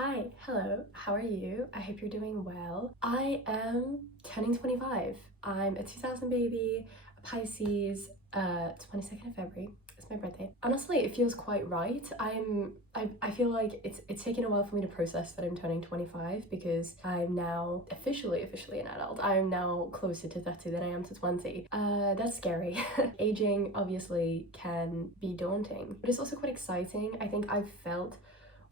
Hi, hello, how are you? I hope you're doing well. I am turning 25. I'm a 2000 baby, a Pisces, 22nd of February. It's my birthday. Honestly, it feels quite right. I feel like it's taken a while for me to process that I'm turning 25 because I'm now officially an adult. I'm now closer to 30 than I am to 20. That's scary. Aging obviously can be daunting, but it's also quite exciting. I think I've felt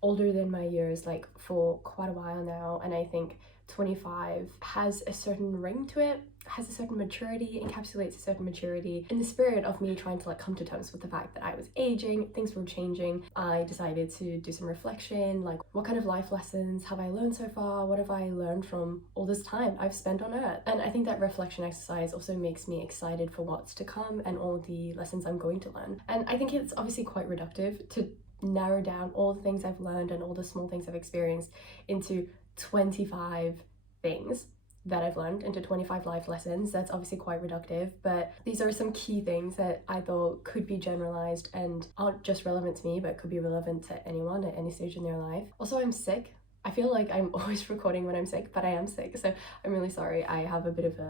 older than my years like for quite a while now, and I think 25 has a certain ring to it, has a certain maturity, encapsulates a certain maturity. In the spirit of me trying to like come to terms with the fact that I was aging, things were changing, I decided to do some reflection, like what kind of life lessons have I learned so far, what have I learned from all this time I've spent on earth. And I think that reflection exercise also makes me excited for what's to come and all the lessons I'm going to learn. And I think it's obviously quite reductive to narrow down all the things I've learned and all the small things I've experienced into 25 things that I've learned, into 25 life lessons. That's obviously quite reductive, but these are some key things that I thought could be generalized and aren't just relevant to me, but could be relevant to anyone at any stage in their life. Also, I'm sick. I feel like I'm always recording when I'm sick, but I am sick, so I'm really sorry. I have a bit of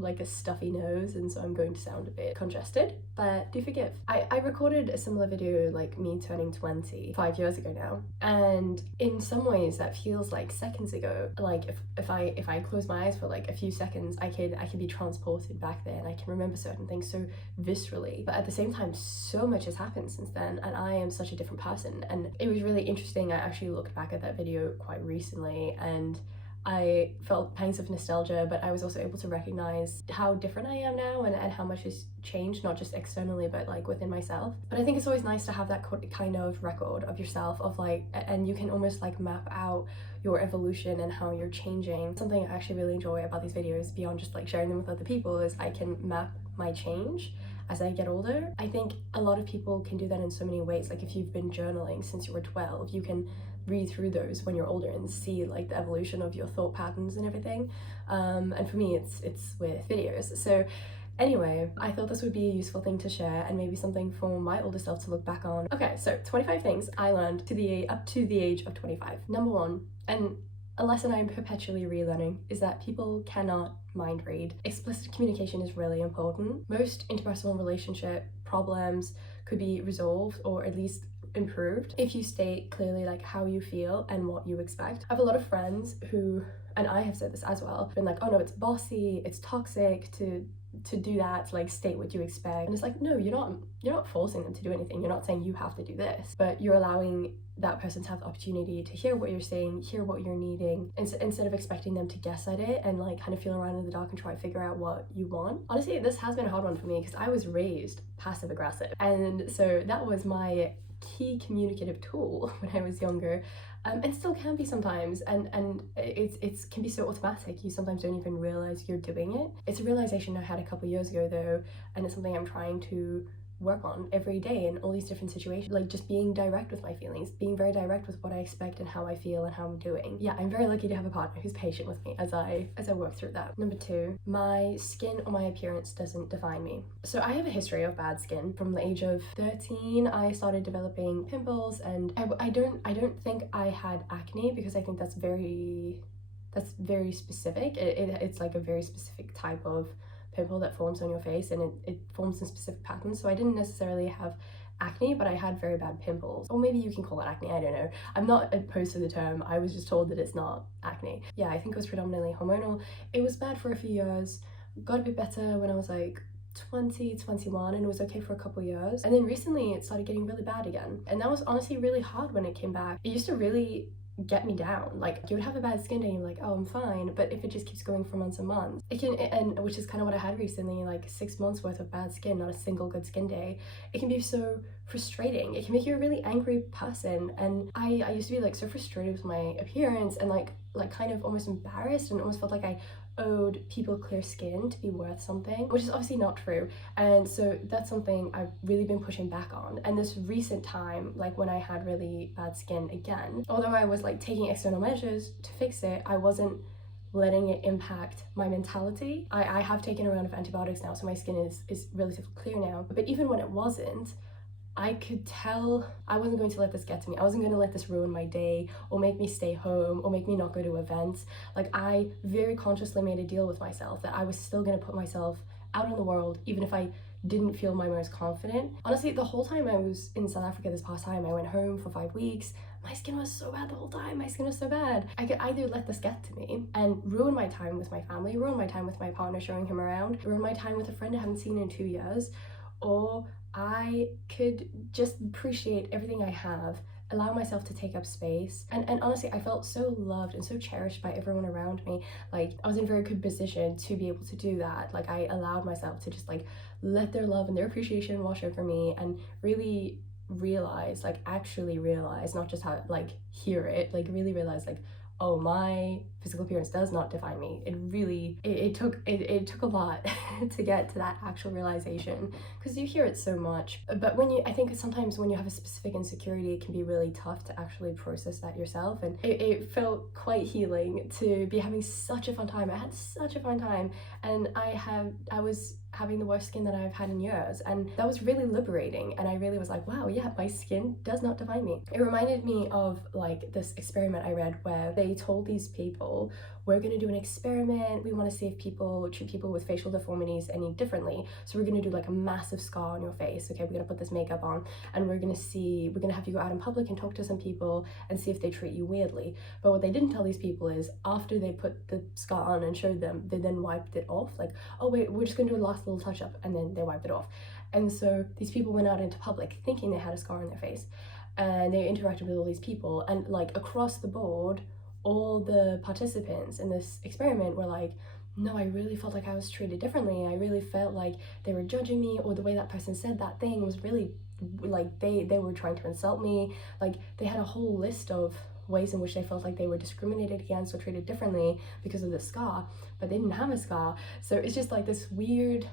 like a stuffy nose, and so I'm going to sound a bit congested, but do forgive. I recorded a similar video like me turning 20 5 years ago now, and in some ways that feels like seconds ago. Like if I close my eyes for like a few seconds, I could be transported back there and I can remember certain things so viscerally, but at the same time so much has happened since then and I am such a different person. And it was really interesting. I actually looked back at that video quite recently and I felt pangs of nostalgia, but I was also able to recognize how different I am now and how much has changed, not just externally, but like within myself. But I think it's always nice to have that kind of record of yourself, of like, and you can almost like map out your evolution and how you're changing. Something I actually really enjoy about these videos, beyond just like sharing them with other people, is I can map my change as I get older. I think a lot of people can do that in so many ways. Like if you've been journaling since you were 12, you can read through those when you're older and see like the evolution of your thought patterns and everything. And for me, it's with videos. So anyway, I thought this would be a useful thing to share and maybe something for my older self to look back on. Okay, so 25 things I learned up to the age of 25. Number one, and a lesson I'm perpetually relearning, is that people cannot mind read. Explicit communication is really important. Most interpersonal relationship problems could be resolved or at least improved if you state clearly like how you feel and what you expect. I have a lot of friends who, and I have said this as well, been like, oh no, it's bossy, it's toxic to do that, to like state what you expect. And it's like, no, you're not forcing them to do anything. You're not saying you have to do this, but you're allowing that person to have the opportunity to hear what you're saying, hear what you're needing, instead of expecting them to guess at it and like kind of feel around in the dark and try to figure out what you want. Honestly, this has been a hard one for me because I was raised passive aggressive, and so that was my key communicative tool when I was younger, and still can be sometimes, and it can be so automatic you sometimes don't even realize you're doing it. It's a realization I had a couple years ago though, and it's something I'm trying to work on every day in all these different situations, like just being direct with my feelings, being very direct with what I expect and how I feel and how I'm doing. Yeah, I'm very lucky to have a partner who's patient with me as I work through that. Number two, my skin or my appearance doesn't define me. So I have a history of bad skin. From the age of 13, I started developing pimples, and I don't think I had acne because I think that's very specific. It's like a very specific type of pimple that forms on your face, and it forms in specific patterns. So I didn't necessarily have acne, but I had very bad pimples, or maybe you can call it acne, I don't know. I'm not opposed to the term, I was just told that it's not acne. Yeah, I think it was predominantly hormonal. It was bad for a few years, got a bit better when I was like 20, 21, and it was okay for a couple years, and then recently it started getting really bad again, and that was honestly really hard when it came back. It used to really get me down. Like you would have a bad skin day and you're like, oh, I'm fine, but if it just keeps going for months and months, it can, and which is kind of what I had recently, like 6 months worth of bad skin, not a single good skin day. It can be so frustrating. It can make you a really angry person, and I used to be like so frustrated with my appearance and like kind of almost embarrassed, and almost felt like I owed people clear skin to be worth something, which is obviously not true. And so that's something I've really been pushing back on. And this recent time, like when I had really bad skin again, although I was like taking external measures to fix it, I wasn't letting it impact my mentality. I have taken a round of antibiotics now, so my skin is relatively clear now, but even when it wasn't, I could tell I wasn't going to let this get to me. I wasn't going to let this ruin my day or make me stay home or make me not go to events. Like, I very consciously made a deal with myself that I was still going to put myself out in the world, even if I didn't feel my most confident. Honestly, the whole time I was in South Africa this past time, I went home for 5 weeks. My skin was so bad the whole time. My skin was so bad. I could either let this get to me and ruin my time with my family, ruin my time with my partner showing him around, ruin my time with a friend I haven't seen in 2 years, or I could just appreciate everything I have, allow myself to take up space. And honestly, I felt so loved and so cherished by everyone around me. Like, I was in a very good position to be able to do that. Like, I allowed myself to just like let their love and their appreciation wash over me and really realize, like actually realize, not just how like hear it, like really realize like, oh, my physical appearance does not define me. It really, it took a lot to get to that actual realization, because you hear it so much. But I think sometimes when you have a specific insecurity, it can be really tough to actually process that yourself. And it felt quite healing to be having such a fun time. I had such a fun time, and I was having the worst skin that I've had in years, and that was really liberating. And I really was like, wow, yeah, my skin does not define me. It reminded me of like this experiment I read where they told these people, we're going to do an experiment, we want to see if people treat people with facial deformities any differently, so we're going to do like a massive scar on your face. Okay, we're going to put this makeup on, and we're going to have you go out in public and talk to some people and see if they treat you weirdly. But what they didn't tell these people is after they put the scar on and showed them, they then wiped it off. Like, oh wait, we're just going to do a last little touch up, and then they wiped it off. And so these people went out into public thinking they had a scar on their face, and they interacted with all these people, and like across the board, all the participants in this experiment were like, no, I really felt like I was treated differently. I really felt like they were judging me, or the way that person said that thing was really like they were trying to insult me. Like, they had a whole list of ways in which they felt like they were discriminated against or treated differently because of the scar, but they didn't have a scar. So it's just like this weird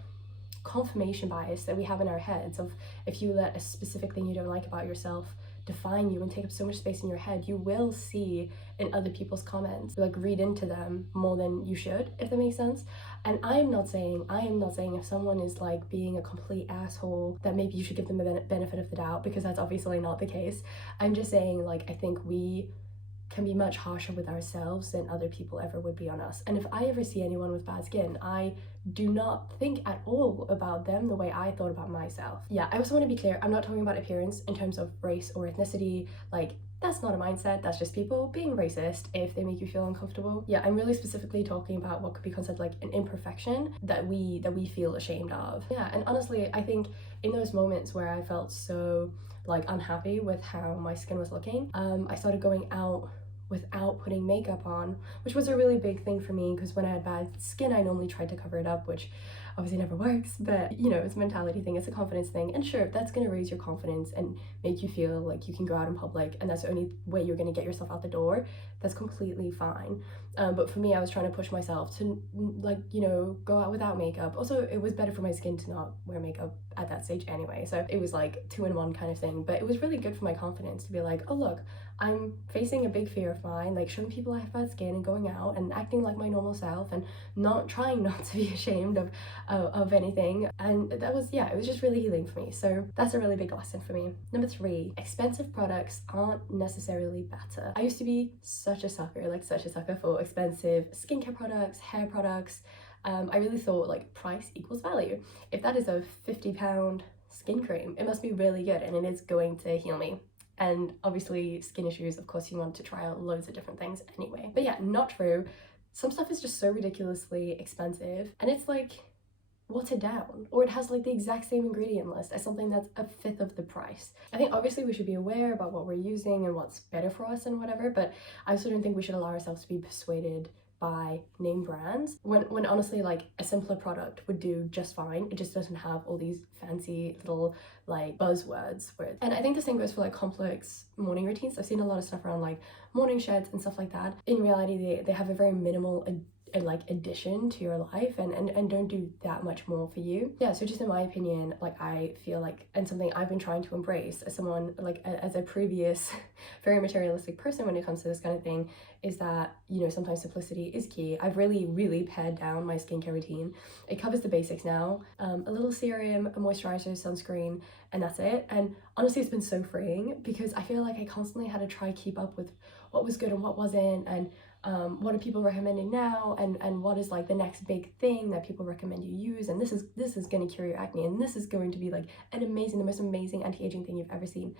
confirmation bias that we have in our heads of, if you let a specific thing you don't like about yourself define you and take up so much space in your head, you will see in other people's comments, like read into them more than you should, if that makes sense. And I am not saying if someone is like being a complete asshole that maybe you should give them the benefit of the doubt, because that's obviously not the case. I'm just saying, like, I think we can be much harsher with ourselves than other people ever would be on us. And if I ever see anyone with bad skin, I do not think at all about them the way I thought about myself. Yeah, I also want to be clear, I'm not talking about appearance in terms of race or ethnicity. Like, that's not a mindset, that's just people being racist if they make you feel uncomfortable. Yeah, I'm really specifically talking about what could be considered like an imperfection that we feel ashamed of. Yeah, and honestly, I think in those moments where I felt so like unhappy with how my skin was looking, I started going out without putting makeup on, which was a really big thing for me, because when I had bad skin I normally tried to cover it up, which obviously never works. But you know, it's a mentality thing, it's a confidence thing, and sure, if that's going to raise your confidence and make you feel like you can go out in public and that's the only way you're going to get yourself out the door, that's completely fine. But for me, I was trying to push myself to, like, you know, go out without makeup. Also, it was better for my skin to not wear makeup at that stage anyway, so it was like 2-in-1 kind of thing. But it was really good for my confidence to be like, oh look, I'm facing a big fear of mine, like showing people I have bad skin and going out and acting like my normal self and not trying not to be ashamed of anything. And that was, yeah, it was just really healing for me. So that's a really big lesson for me. Number 3, expensive products aren't necessarily better. I used to be such a sucker for expensive skincare products, hair products. I really thought like price equals value. If that is a £50 skin cream, it must be really good and it is going to heal me. And obviously skin issues, of course you want to try out loads of different things anyway. But yeah, not true. Some stuff is just so ridiculously expensive and it's like watered down, or it has like the exact same ingredient list as something that's a fifth of the price. I think obviously we should be aware about what we're using and what's better for us and whatever, but I also don't think we should allow ourselves to be persuaded by name brands when honestly like a simpler product would do just fine. It just doesn't have all these fancy little like buzzwords for it. And I think the same goes for like complex morning routines. I've seen a lot of stuff around like morning sheds and stuff like that. In reality, they have a very minimal a like addition to your life and don't do that much more for you. Yeah, so just in my opinion, like I feel like, and something I've been trying to embrace as someone like as a previous very materialistic person when it comes to this kind of thing, is that, you know, sometimes simplicity is key. I've really pared down my skincare routine. It covers the basics now, a little serum, a moisturizer, sunscreen, and that's it. And honestly, it's been so freeing because I feel like I constantly had to try keep up with what was good and what wasn't, and what are people recommending now, and what is like the next big thing that people recommend you use, and this is going to cure your acne, and this is going to be like the most amazing anti-aging thing you've ever seen.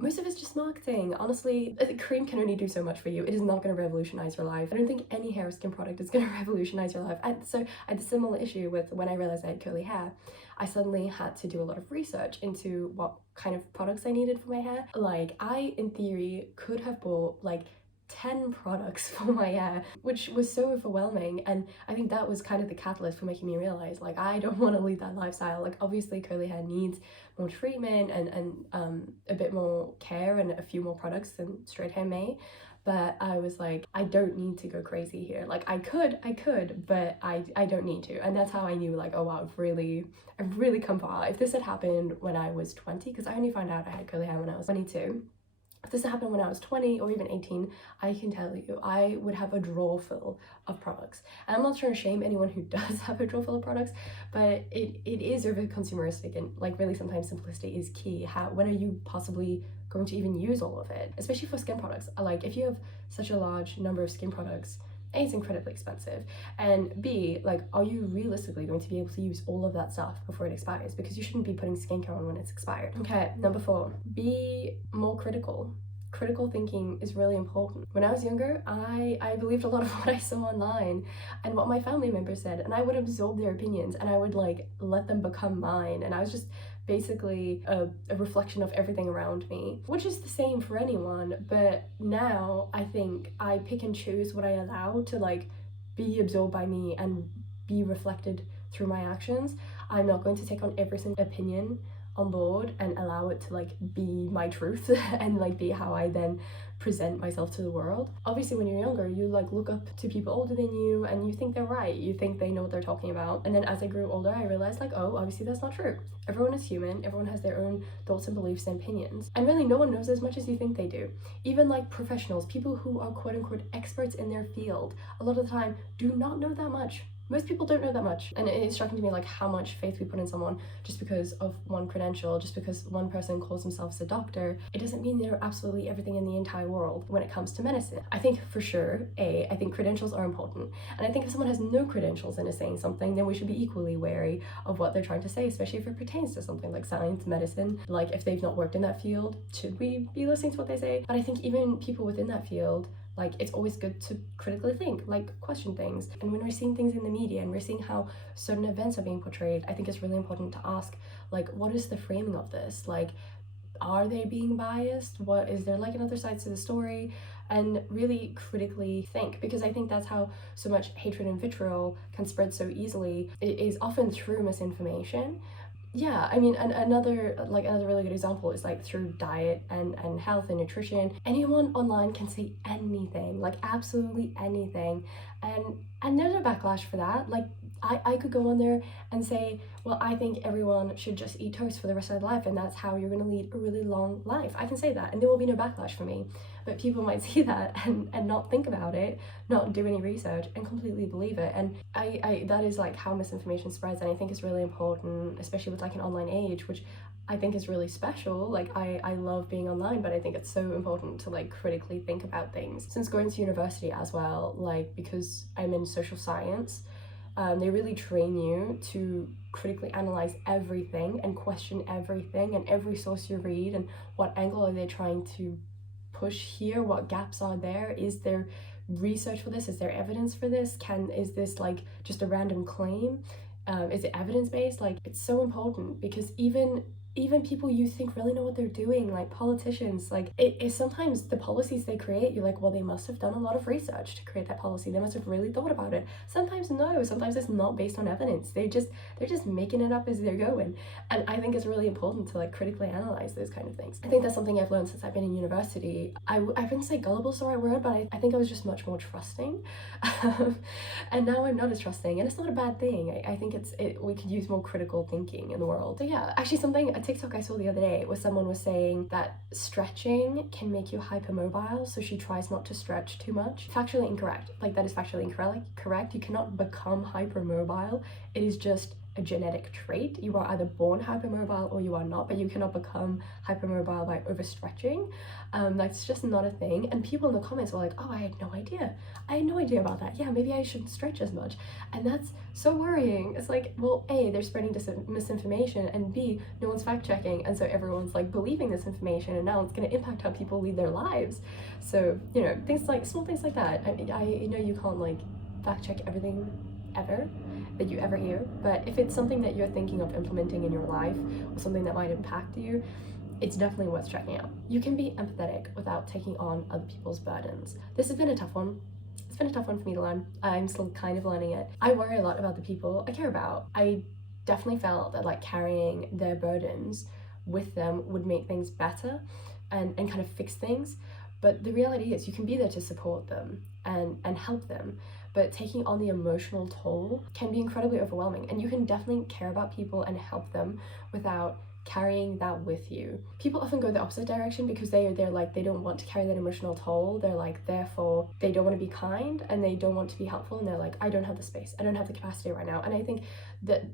Most of it's just marketing. Honestly, a cream can only do so much for you. It is not going to revolutionize your life. I don't think any hair or skin product is going to revolutionize your life. So I had a similar issue with when I realized I had curly hair. I suddenly had to do a lot of research into what kind of products I needed for my hair. Like, I, in theory, could have bought like 10 products for my hair, which was so overwhelming, and I think that was kind of the catalyst for making me realize like I don't want to lead that lifestyle. Like, obviously curly hair needs more treatment and a bit more care and a few more products than straight hair may, but I was like, I don't need to go crazy here. Like, I could, but I don't need to. And that's how I knew like, oh wow, I've really come far. If this had happened when I was 20, because I only found out I had curly hair when I was 22, if this happened when I was 20 or even 18, I can tell you I would have a drawer full of products. And I'm not trying to shame anyone who does have a drawer full of products, but it is over consumeristic, and like really sometimes simplicity is key. When are you possibly going to even use all of it? Especially for skin products. Like, if you have such a large number of skin products, A, it's incredibly expensive, and B, like, are you realistically going to be able to use all of that stuff before it expires? Because you shouldn't be putting skincare on when it's expired. Okay, number 4, be more critical. Critical thinking is really important. When I was younger, I believed a lot of what I saw online and what my family members said, and I would absorb their opinions and I would like let them become mine, and I was just basically a reflection of everything around me, which is the same for anyone. But now I think I pick and choose what I allow to like be absorbed by me and be reflected through my actions. I'm not going to take on every single opinion on board and allow it to like be my truth and like be how I then present myself to the world. Obviously when you're younger, you like look up to people older than you and you think they're right, you think they know what they're talking about. And then as I grew older, I realized like, oh, obviously that's not true. Everyone is human, everyone has their own thoughts and beliefs and opinions, and really no one knows as much as you think they do. Even like professionals, people who are quote unquote experts in their field, a lot of the time do not know that much. Most people don't know that much, and it is shocking to me like how much faith we put in someone just because of one credential, just because one person calls themselves a doctor. It doesn't mean they're absolutely everything in the entire world when it comes to medicine. I think for sure, I think credentials are important, and I think if someone has no credentials and is saying something, then we should be equally wary of what they're trying to say, especially if it pertains to something like science, medicine. Like, if they've not worked in that field, should we be listening to what they say? But I think even people within that field, like, it's always good to critically think, like question things. And when we're seeing things in the media and we're seeing how certain events are being portrayed, I think it's really important to ask, like, what is the framing of this? Like, are they being biased? What is there like another side to the story? And really critically think, because I think that's how so much hatred and vitriol can spread so easily. It is often through misinformation. Yeah, I mean, another really good example is like through diet and health and nutrition. Anyone online can say anything, like absolutely anything, and there's a backlash for that. Like, I could go on there and say, well, I think everyone should just eat toast for the rest of their life, and that's how you're going to lead a really long life. I can say that, and there will be no backlash for me. But people might see that and not think about it, not do any research, and completely believe it. And I that is like how misinformation spreads, and I think it's really important, especially with like an online age, which I think is really special. Like, I love being online, but I think it's so important to like critically think about things. Since going to university as well, like, because I'm in social science, they really train you to critically analyze everything and question everything and every source you read, and what angle are they trying to push here, what gaps are there, is there research for this, is there evidence for this, is this like just a random claim, is it evidence-based? Like, it's so important, because even even people you think really know what they're doing, like politicians, like it is sometimes the policies they create, you're like, well, they must have done a lot of research to create that policy. They must have really thought about it. Sometimes no, sometimes it's not based on evidence. They're just making it up as they're going. And I think it's really important to like critically analyze those kind of things. I think that's something I've learned since I've been in university. I wouldn't say gullible is the right word, but I think I was just much more trusting. And now I'm not as trusting, and it's not a bad thing. I think we could use more critical thinking in the world. So yeah, actually a TikTok I saw the other day was someone was saying that stretching can make you hypermobile, so she tries not to stretch too much. Factually incorrect. Like, that is factually incorrect. You cannot become hypermobile. It is just a genetic trait. You are either born hypermobile or you are not, but you cannot become hypermobile by overstretching. That's just not a thing. And people in the comments were like, oh, I had no idea about that. Yeah, maybe I shouldn't stretch as much. And that's so worrying. It's like, well, A, they're spreading misinformation, and B, no one's fact checking, and so everyone's like believing this information, and now it's going to impact how people lead their lives. So, you know, small things like that. I know you can't like fact check everything ever that you ever hear, but if it's something that you're thinking of implementing in your life or something that might impact you, it's definitely worth checking out. You can be empathetic without taking on other people's burdens. This has been a tough one. It's been a tough one for me to learn. I'm still kind of learning it. I worry a lot about the people I care about. I definitely felt that like carrying their burdens with them would make things better and kind of fix things. But the reality is you can be there to support them and help them. But taking on the emotional toll can be incredibly overwhelming. And you can definitely care about people and help them without carrying that with you. People often go the opposite direction because they're like, they don't want to carry that emotional toll. They're like, therefore they don't want to be kind and they don't want to be helpful, and they're like, I don't have the space, I don't have the capacity right now. And I think that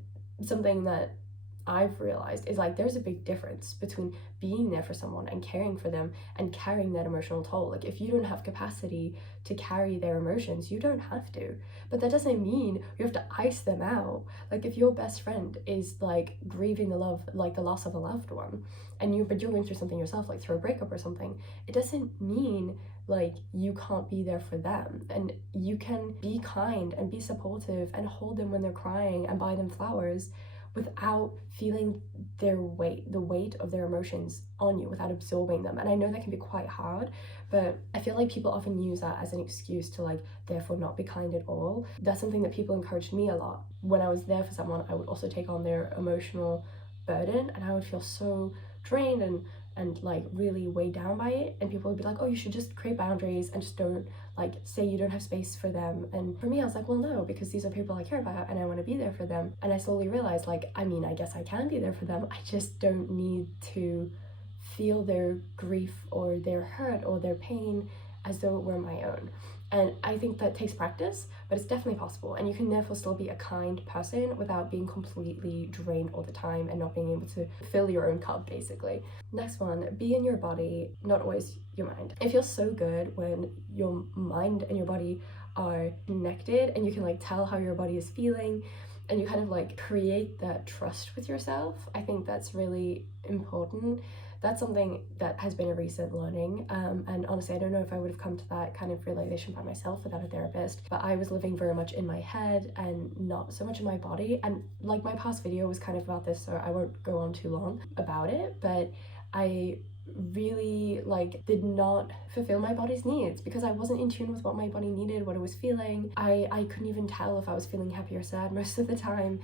something that I've realized is like, there's a big difference between being there for someone and caring for them and carrying that emotional toll. Like, if you don't have capacity to carry their emotions, you don't have to. But that doesn't mean you have to ice them out. Like, if your best friend is like grieving the loss of a loved one, but you're going through something yourself, like through a breakup or something, it doesn't mean like you can't be there for them. And you can be kind and be supportive and hold them when they're crying and buy them flowers without feeling the weight of their emotions on you, without absorbing them. And I know that can be quite hard, but I feel like people often use that as an excuse to like therefore not be kind at all. That's something that people encouraged me a lot. When I was there for someone, I would also take on their emotional burden, and I would feel so drained and like really weighed down by it. And people would be like, oh, you should just create boundaries and just don't like say you don't have space for them. And for me, I was like, well, no, because these are people I care about and I want to be there for them. And I slowly realized, like, I mean, I guess I can be there for them. I just don't need to feel their grief or their hurt or their pain as though it were my own. And I think that takes practice, but it's definitely possible. And you can therefore still be a kind person without being completely drained all the time and not being able to fill your own cup, basically. Next one, be in your body, not always your mind. It feels so good when your mind and your body are connected and you can like tell how your body is feeling and you kind of like create that trust with yourself. I think that's really important. That's something that has been a recent learning, and honestly I don't know if I would have come to that kind of realization by myself without a therapist, but I was living very much in my head and not so much in my body. And like, my past video was kind of about this, so I won't go on too long about it, but I really like did not fulfill my body's needs because I wasn't in tune with what my body needed, what it was feeling. I couldn't even tell if I was feeling happy or sad most of the time,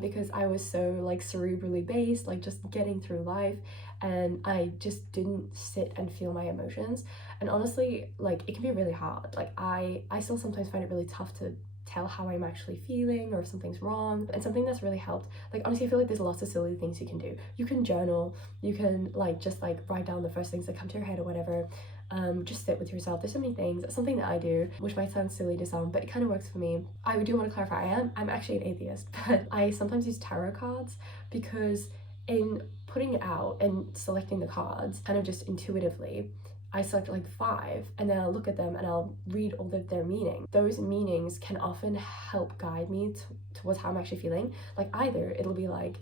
because I was so like cerebrally based, like just getting through life, and I just didn't sit and feel my emotions. And honestly, like, it can be really hard. Like, I still sometimes find it really tough to tell how I'm actually feeling or if something's wrong. And something that's really helped, like, honestly, I feel like there's lots of silly things you can do. You can journal, you can like just like write down the first things that come to your head or whatever. Just sit with yourself. There's so many things. Something that I do, which might sound silly to some, but it kind of works for me. I do want to clarify, I'm actually an atheist, but I sometimes use tarot cards because in putting it out and selecting the cards kind of just intuitively, I select like 5 and then I'll look at them and I'll read all of their meaning. Those meanings can often help guide me towards how I'm actually feeling. Like, either it'll be like,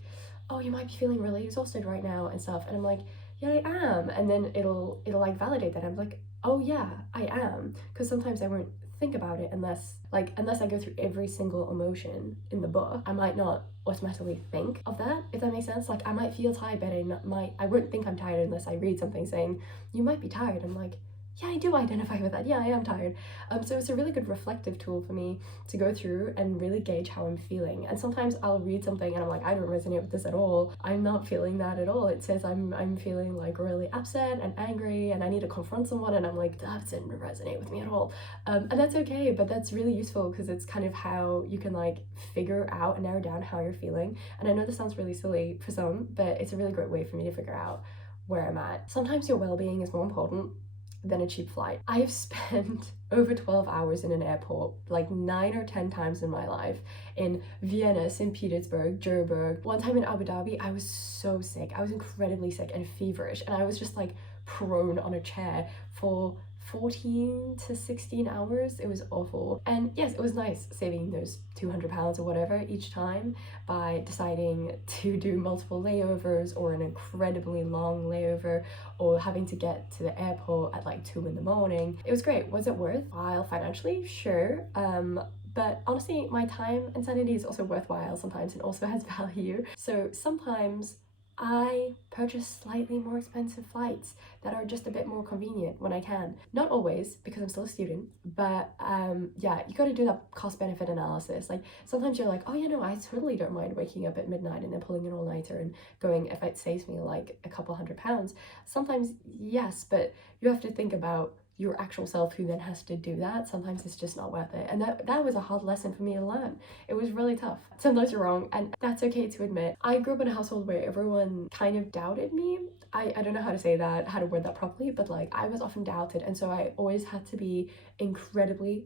oh, you might be feeling really exhausted right now and stuff, and I'm like, yeah, I am. And then it'll like validate that. I'm like, oh yeah, I am. Because sometimes I won't think about it unless I go through every single emotion in the book. I might not automatically think of that, if that makes sense. Like I might feel tired, but I won't think I'm tired unless I read something saying you might be tired. I'm like, yeah, I do identify with that. Yeah, I am tired. So it's a really good reflective tool for me to go through and really gauge how I'm feeling. And sometimes I'll read something and I'm like, I don't resonate with this at all. I'm not feeling that at all. It says I'm feeling like really upset and angry and I need to confront someone, and I'm like, that didn't resonate with me at all. And that's okay, but that's really useful because it's kind of how you can like figure out and narrow down how you're feeling. And I know this sounds really silly for some, but it's a really great way for me to figure out where I'm at. Sometimes your well-being is more important than a cheap flight. I have spent over 12 hours in an airport like 9 or 10 times in my life, in Vienna, St. Petersburg, Joburg. One time in Abu Dhabi, I was so sick. I was incredibly sick and feverish, and I was just like prone on a chair for 14 to 16 hours. It was awful. And yes, it was nice saving those 200 pounds or whatever each time by deciding to do multiple layovers or an incredibly long layover, or having to get to the airport at like 2 in the morning. It was great. Was it worthwhile financially? Sure. But honestly, my time and sanity is also worthwhile sometimes and also has value. So sometimes I purchase slightly more expensive flights that are just a bit more convenient when I can. Not always, because I'm still a student, but yeah, you gotta do that cost benefit analysis. Like sometimes you're like, oh yeah, no, I totally don't mind waking up at midnight and then pulling an all-nighter and going if it saves me like a couple £100. Sometimes yes, but you have to think about your actual self who then has to do that. Sometimes it's just not worth it. And that was a hard lesson for me to learn. It was really tough. Sometimes you're wrong, and that's okay to admit. I grew up in a household where everyone kind of doubted me. I don't know how to say that, how to word that properly, but like I was often doubted, and so I always had to be incredibly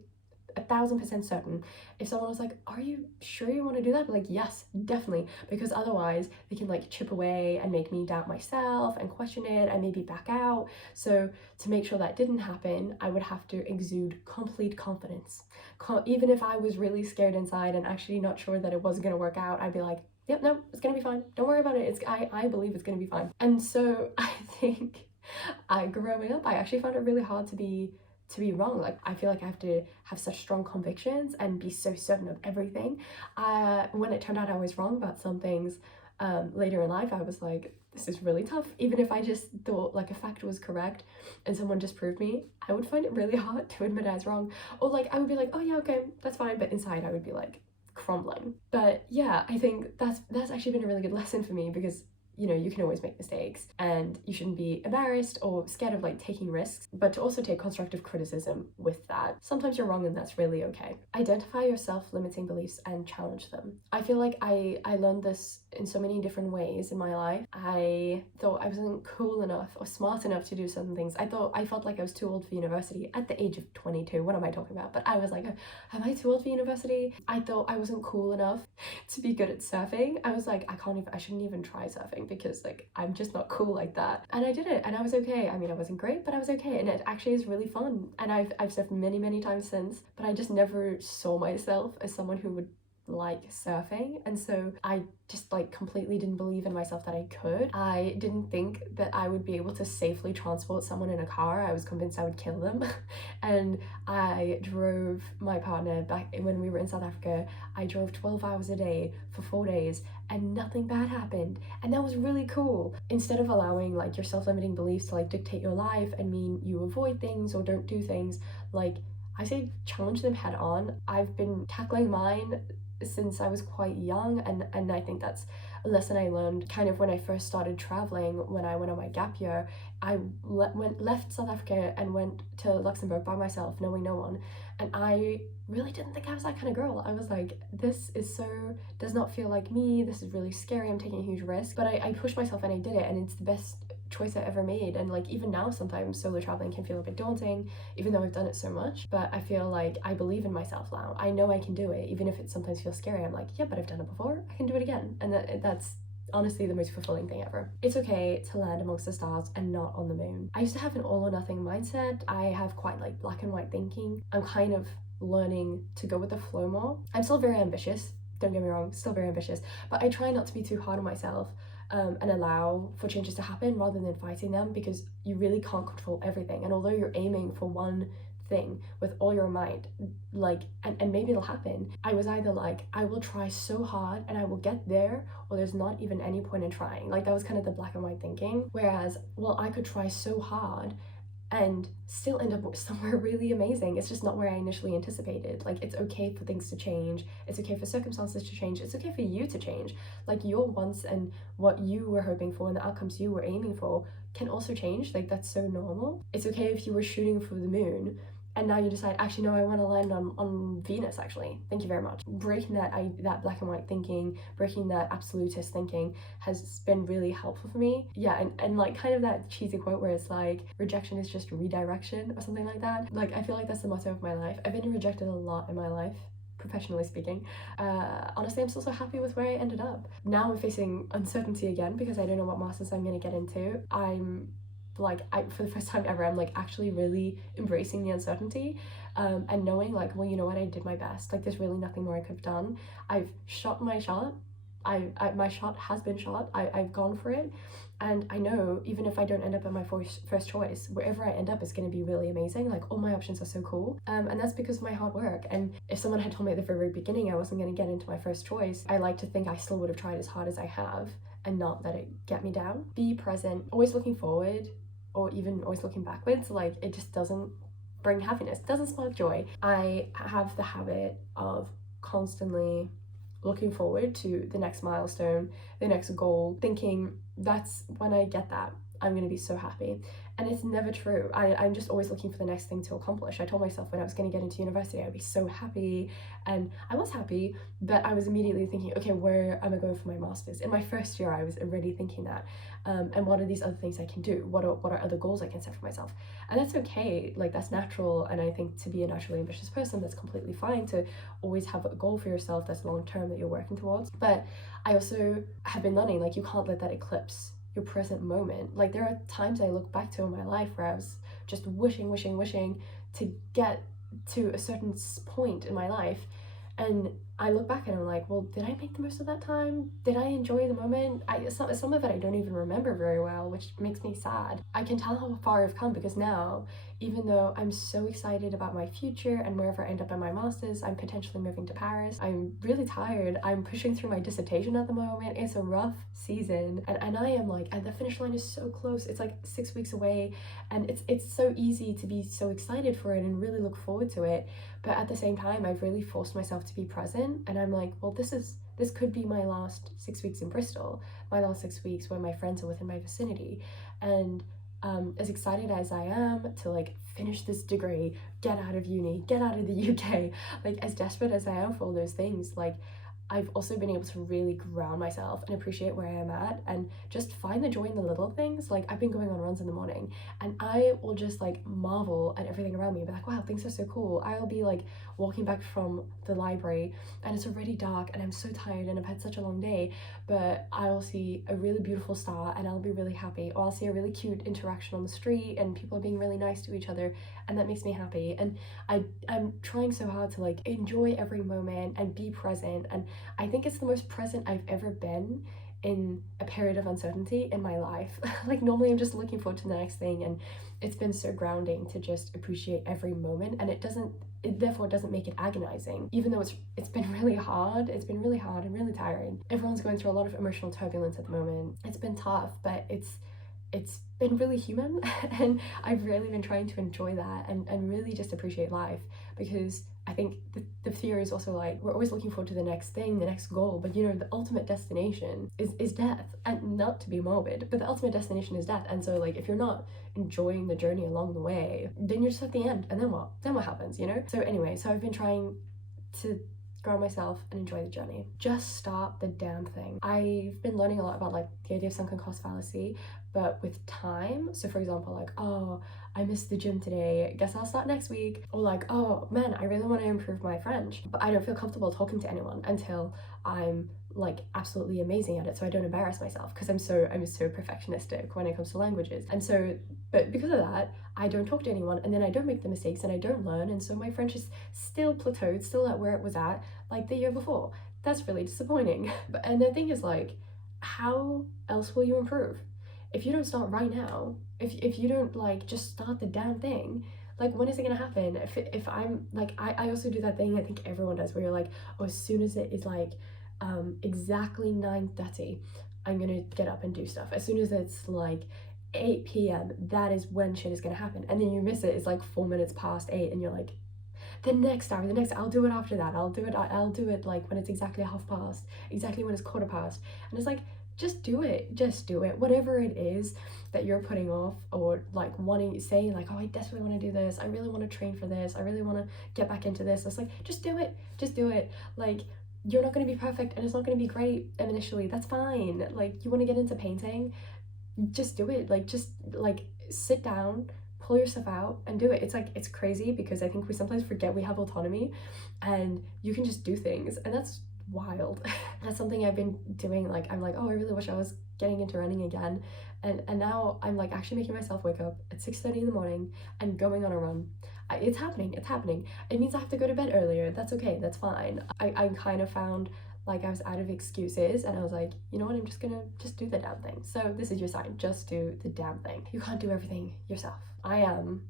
1,000% certain. If someone was like, are you sure you want to do that? But like, yes, definitely, because otherwise they can like chip away and make me doubt myself and question it and maybe back out. So to make sure that didn't happen, I would have to exude complete confidence. Even if I was really scared inside and actually not sure that it wasn't going to work out, I'd be like, yep, no, it's gonna be fine, don't worry about it. I believe it's gonna be fine. And so I think growing up, I actually found it really hard to be wrong. Like I feel like I have to have such strong convictions and be so certain of everything. When it turned out I was wrong about some things, later in life, I was like, this is really tough. Even if I just thought like a fact was correct and someone disproved me, I would find it really hard to admit I was wrong. Or like I would be like, oh yeah, okay, that's fine, but inside I would be like crumbling. But yeah, I think that's actually been a really good lesson for me, because you know, you can always make mistakes and you shouldn't be embarrassed or scared of like taking risks, but to also take constructive criticism with that. Sometimes you're wrong and that's really okay. Identify your self-limiting beliefs and challenge them. I feel like I learned this in so many different ways in my life. I thought I wasn't cool enough or smart enough to do certain things. I felt like I was too old for university at the age of 22. What am I talking about? But I was like, am I too old for university? I thought I wasn't cool enough to be good at surfing. I was like, I shouldn't even try surfing because like I'm just not cool like that. And I did it and I was okay. I mean, I wasn't great, but I was okay, and it actually is really fun. And I've surfed many times since, but I just never saw myself as someone who would like surfing, and so I just like completely didn't believe in myself that I could. I didn't think that I would be able to safely transport someone in a car. I was convinced I would kill them. And I drove my partner back when we were in South Africa. I drove 12 hours a day for 4 days and nothing bad happened, and that was really cool. Instead of allowing like your self-limiting beliefs to like dictate your life and mean you avoid things or don't do things, like I say challenge them head on. I've been tackling mine since I was quite young, and I think that's a lesson I learned kind of when I first started traveling. When I went on my gap year, I left South Africa and went to Luxembourg by myself, knowing no one, and I really didn't think I was that kind of girl. I was like, this does not feel like me, this is really scary, I'm taking a huge risk. But I pushed myself and I did it, and it's the best choice I ever made. And like even now sometimes solo traveling can feel a bit daunting, even though I've done it so much, but I feel like I believe in myself now. I know I can do it, even if it sometimes feels scary. I'm like, yeah, but I've done it before, I can do it again. And that's honestly the most fulfilling thing ever. It's okay to land amongst the stars and not on the moon. I used to have an all or nothing mindset. I have quite like black and white thinking. I'm kind of learning to go with the flow more. I'm still very ambitious, don't get me wrong, still very ambitious, but I try not to be too hard on myself. and allow for changes to happen rather than fighting them, because you really can't control everything. And although you're aiming for one thing with all your might, like, and maybe it'll happen, I was either like, I will try so hard and I will get there, or there's not even any point in trying. Like, that was kind of the black and white thinking. Whereas, well, I could try so hard and still end up somewhere really amazing. It's just not where I initially anticipated. Like, it's okay for things to change. It's okay for circumstances to change. It's okay for you to change. Like, your wants and what you were hoping for and the outcomes you were aiming for can also change. Like, that's so normal. It's okay if you were shooting for the moon and now you decide, actually, no, I want to land on Venus, actually. Thank you very much. Breaking that black and white thinking, breaking that absolutist thinking has been really helpful for me. Yeah, and like kind of that cheesy quote where it's like, rejection is just redirection or something like that. Like, I feel like that's the motto of my life. I've been rejected a lot in my life, professionally speaking. Honestly, I'm still so happy with where I ended up. Now I'm facing uncertainty again because I don't know what masters I'm going to get into. For the first time ever, I'm like actually really embracing the uncertainty, and knowing like, well, you know what, I did my best. Like, there's really nothing more I could have done. I've shot my shot. My shot has been shot. I've gone for it, and I know even if I don't end up at my first choice, wherever I end up is going to be really amazing. Like, all my options are so cool, and that's because of my hard work. And if someone had told me at the very beginning I wasn't going to get into my first choice, I like to think I still would have tried as hard as I have and not let it get me down. Be present, always looking forward, or even always looking backwards. Like, it just doesn't bring happiness, it doesn't spark joy. I have the habit of constantly looking forward to the next milestone, the next goal, thinking that's when I get that, I'm gonna be so happy. And it's never true. I'm just always looking for the next thing to accomplish. I told myself when I was going to get into university, I'd be so happy. And I was happy, but I was immediately thinking, okay, where am I going for my master's? In my first year, I was already thinking that. And what are these other things I can do? What are other goals I can set for myself? And that's okay. Like, that's natural. And I think to be a naturally ambitious person, that's completely fine to always have a goal for yourself that's long-term that you're working towards. But I also have been learning, like, you can't let that eclipse your present moment. Like, there are times I look back to in my life where I was just wishing to get to a certain point in my life, and I look back and I'm like, well, did I make the most of that time? Did I enjoy the moment? Some of it I don't even remember very well, which makes me sad. I can tell how far I've come because now, even though I'm so excited about my future and wherever I end up in my master's, I'm potentially moving to Paris. I'm really tired. I'm pushing through my dissertation at the moment. It's a rough season, and I am like, and the finish line is so close. It's like 6 weeks away, and it's so easy to be so excited for it and really look forward to it. But at the same time, I've really forced myself to be present, and I'm like, well, this could be my last 6 weeks in Bristol, my last 6 weeks where my friends are within my vicinity. And as excited as I am to like finish this degree, get out of uni, get out of the UK, like as desperate as I am for all those things, like I've also been able to really ground myself and appreciate where I am at and just find the joy in the little things. Like, I've been going on runs in the morning and I will just like marvel at everything around me and be like, wow, things are so cool. I'll be like walking back from the library and it's already dark and I'm so tired and I've had such a long day, but I'll see a really beautiful star and I'll be really happy. Or I'll see a really cute interaction on the street and people are being really nice to each other, and that makes me happy. And I'm trying so hard to like enjoy every moment and be present, and I think it's the most present I've ever been in a period of uncertainty in my life. Like, normally I'm just looking forward to the next thing, and it's been so grounding to just appreciate every moment, and it therefore doesn't make it agonizing, even though it's been really hard. It's been really hard and really tiring. Everyone's going through a lot of emotional turbulence at the moment. It's been tough, but it's been really human and I've really been trying to enjoy that and really just appreciate life, because I think the fear is also like, we're always looking forward to the next thing, the next goal, but you know, the ultimate destination is death. And not to be morbid, but the ultimate destination is death. And so like, if you're not enjoying the journey along the way, then you're just at the end, and then what happens, you know? So anyway, so I've been trying to ground myself and enjoy the journey. Just start the damn thing. I've been learning a lot about like the idea of sunken cost fallacy, but with time. So for example, like, oh, I missed the gym today, guess I'll start next week. Or like, oh man, I really want to improve my French, but I don't feel comfortable talking to anyone until I'm like absolutely amazing at it, so I don't embarrass myself, because I'm so perfectionistic when it comes to languages. And so, but because of that, I don't talk to anyone, and then I don't make the mistakes and I don't learn, and so my French is still plateaued, still at where it was at like the year before. That's really disappointing. And the thing is, like, how else will you improve? If you don't start right now, if you don't like just start the damn thing, like when is it gonna happen? If I'm like I also do that thing I think everyone does where you're like, oh, as soon as it is like exactly 9:30, I'm gonna get up and do stuff. As soon as it's like 8 p.m., that is when shit is gonna happen. And then you miss it, it's like 4 minutes past 8 and you're like, the next hour, the next, I'll do it after that. I'll do it like when it's exactly half past, exactly when it's quarter past. And it's like, just do it. Just do it. Whatever it is that you're putting off or like wanting, saying like, oh, I desperately want to do this. I really want to train for this. I really want to get back into this. It's like, just do it. Just do it. Like, you're not going to be perfect and it's not going to be great initially. That's fine. Like, you want to get into painting, just do it. Like, just like sit down, pull yourself out and do it. It's like, it's crazy because I think we sometimes forget we have autonomy and you can just do things, and that's wild. That's something I've been doing. Like, I'm like, oh, I really wish I was getting into running again, and now I'm like actually making myself wake up at 6:30 in the morning and going on a run. It's happening. It's happening. It means I have to go to bed earlier. That's okay. That's fine. I kind of found like I was out of excuses and I was like, you know what, I'm just gonna just do the damn thing. So this is your sign, just do the damn thing. You can't do everything yourself. I am,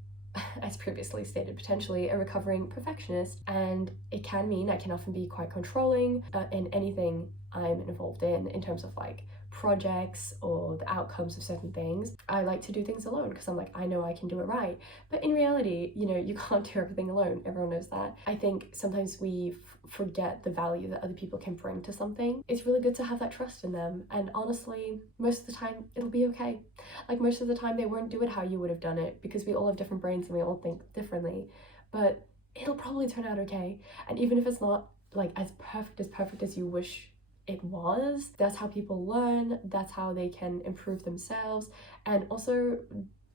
as previously stated, potentially a recovering perfectionist, and it can mean I can often be quite controlling in anything I'm involved in terms of like projects or the outcomes of certain things. I like to do things alone because I'm like, I know I can do it right. But in reality, you know, you can't do everything alone. Everyone knows that. I think sometimes we forget the value that other people can bring to something. It's really good to have that trust in them. And honestly, most of the time, it'll be okay. Like, most of the time, they won't do it how you would have done it because we all have different brains and we all think differently. But it'll probably turn out okay. And even if it's not like as perfect as you wish it was, that's how people learn, that's how they can improve themselves. And also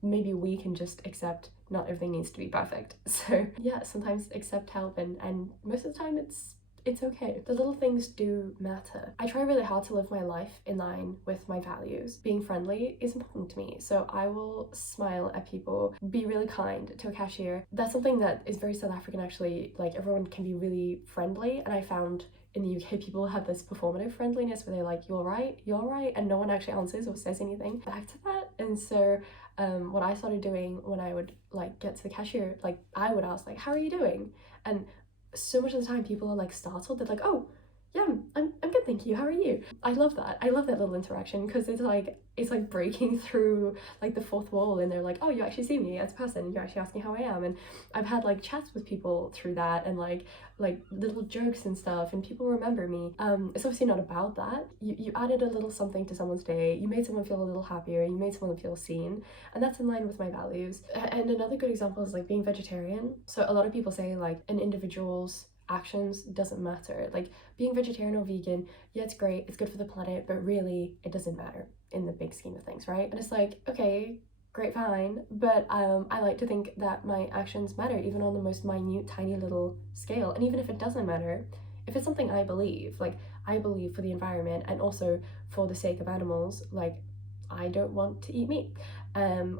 maybe we can just accept not everything needs to be perfect. So yeah, sometimes accept help, and most of the time it's okay. The little things do matter. I try really hard to live my life in line with my values. Being friendly is important to me, so I will smile at people, be really kind to a cashier. That's something that is very South African actually. Like, everyone can be really friendly, and I found in the UK people have this performative friendliness where they're like, you're right, and no one actually answers or says anything back to that. And so what I started doing when I would like get to the cashier, like I would ask like, how are you doing? And so much of the time people are like startled. They're like, oh yeah, I'm good, thank you, how are you? I love that little interaction because it's like breaking through like the fourth wall, and they're like, oh, you actually see me as a person, you actually ask me how I am. And I've had like chats with people through that, and like little jokes and stuff, and people remember me. It's obviously not about that. You added a little something to someone's day, you made someone feel a little happier, you made someone feel seen, and that's in line with my values. And another good example is like being vegetarian. So a lot of people say like an individual's actions doesn't matter. Like, being vegetarian or vegan, yeah, it's great, it's good for the planet, but really it doesn't matter in the big scheme of things, right? And it's like, okay, great, fine, but I like to think that my actions matter even on the most minute, tiny little scale. And even if it doesn't matter, if it's something I believe, like I believe for the environment and also for the sake of animals, like I don't want to eat meat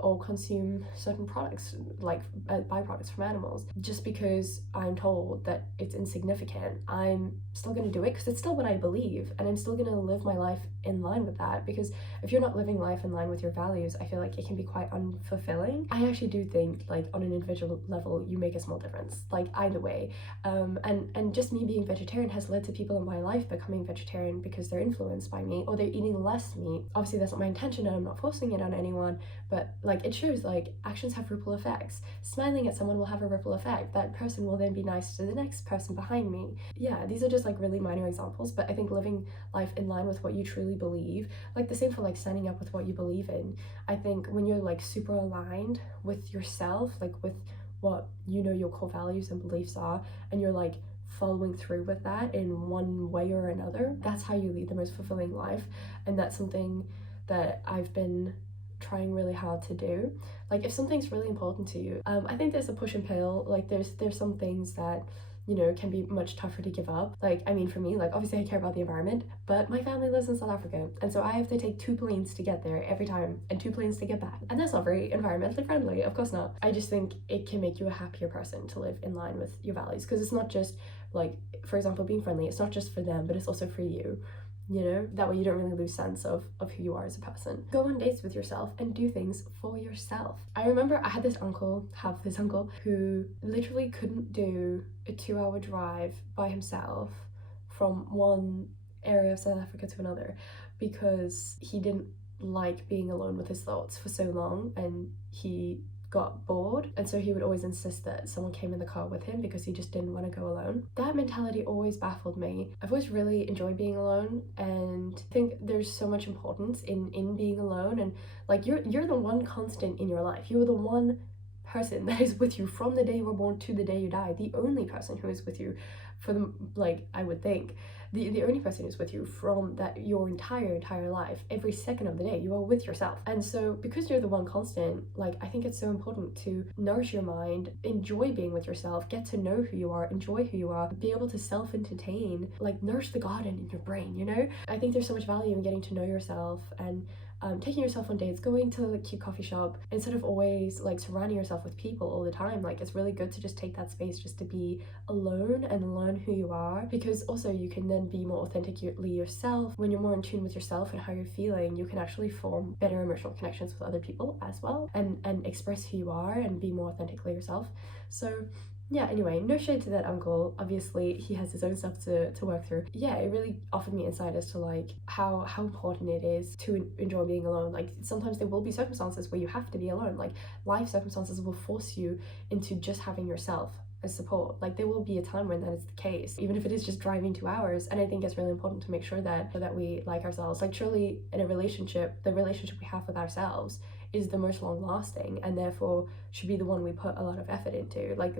or consume certain products like byproducts from animals just because I'm told that it's insignificant. I'm still going to do it because it's still what I believe, and I'm still going to live my life in line with that, because if you're not living life in line with your values, I feel like it can be quite unfulfilling. I actually do think like on an individual level you make a small difference, like either way. And just me being vegetarian has led to people in my life becoming vegetarian because they're influenced by me or they're eating less meat. Obviously that's not my intention and I'm not forcing it on anyone, but like it shows like actions have ripple effects. Smiling at someone will have a ripple effect. That person will then be nice to the next person behind me. Yeah, these are just like really minor examples, but I think living life in line with what you truly believe, like the same for like standing up with what you believe in. I think when you're like super aligned with yourself, like with what you know your core values and beliefs are, and you're like following through with that in one way or another, that's how you lead the most fulfilling life. And that's something that I've been trying really hard to do. Like if something's really important to you, I think there's a push and pull. Like there's some things that, you know, can be much tougher to give up. Like, I mean, for me, like obviously I care about the environment, but my family lives in South Africa, and so I have to take 2 planes to get there every time and 2 planes to get back, and that's not very environmentally friendly, of course not. I just think it can make you a happier person to live in line with your values, because it's not just like, for example, being friendly, it's not just for them, but it's also for you. you know? That way you don't really lose sense of who you are as a person. Go on dates with yourself and do things for yourself. I remember I had this uncle, who literally couldn't do a 2-hour drive by himself from one area of South Africa to another because he didn't like being alone with his thoughts for so long, and he got bored, and so he would always insist that someone came in the car with him because he just didn't want to go alone. That mentality always baffled me. I've always really enjoyed being alone, and I think there's so much importance in being alone, and like you're the one constant in your life. You're the one person that is with you from the day you were born to the day you die. The only person who is with you for the, like, I would think the only person who's with you from that your entire life, every second of the day, you are with yourself. And so because you're the one constant, like, I think it's so important to nourish your mind, enjoy being with yourself, get to know who you are, enjoy who you are, be able to self-entertain, like nourish the garden in your brain, you know? I think there's so much value in getting to know yourself and taking yourself on dates, going to the cute coffee shop, instead of always like surrounding yourself with people all the time. Like, it's really good to just take that space just to be alone and learn who you are, because also you can then be more authentically yourself. When you're more in tune with yourself and how you're feeling, you can actually form better emotional connections with other people as well, and express who you are and be more authentically yourself. So yeah, anyway, no shade to that uncle. Obviously, he has his own stuff to work through. Yeah, it really offered me insight as to like how important it is to enjoy being alone. Like, sometimes there will be circumstances where you have to be alone. Like, life circumstances will force you into just having yourself as support. Like, there will be a time when that is the case, even if it is just driving 2 hours. And I think it's really important to make sure that we like ourselves. Like, surely in a relationship, the relationship we have with ourselves is the most long lasting, and therefore should be the one we put a lot of effort into. Like,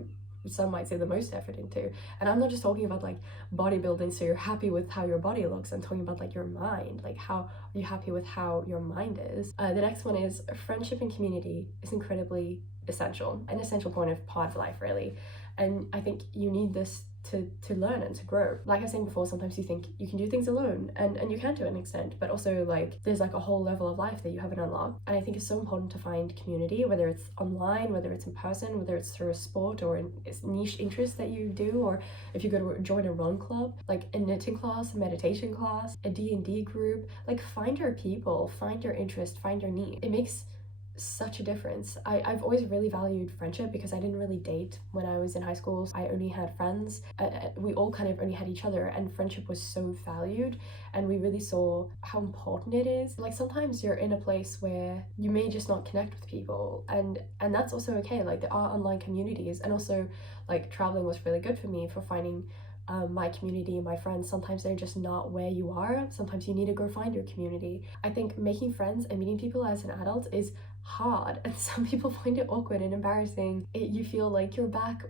some might say the most effort into. And I'm not just talking about like bodybuilding so you're happy with how your body looks. I'm talking about like your mind. Like, how are you happy with how your mind is? The next one is friendship and community is incredibly essential, an essential part of life, really. And I think you need this to learn and to grow. Like I was saying before, sometimes you think you can do things alone, and you can to an extent, but also like there's like a whole level of life that you haven't unlocked. And I think it's so important to find community, whether it's online, whether it's in person, whether it's through a sport or it's niche interest that you do, or if you go to join a run club, like a knitting class, a meditation class, a D&D group. Like, find your people, find your interest, find your need. It makes such a difference. I've always really valued friendship because I didn't really date when I was in high school. I only had friends. We all kind of only had each other, and friendship was so valued, and we really saw how important it is. Like, sometimes you're in a place where you may just not connect with people, and that's also okay. Like, there are online communities, and also like traveling was really good for me for finding my community, my friends. Sometimes they're just not where you are. Sometimes you need to go find your community. I think making friends and meeting people as an adult is hard, and some people find it awkward and embarrassing. You feel like you're back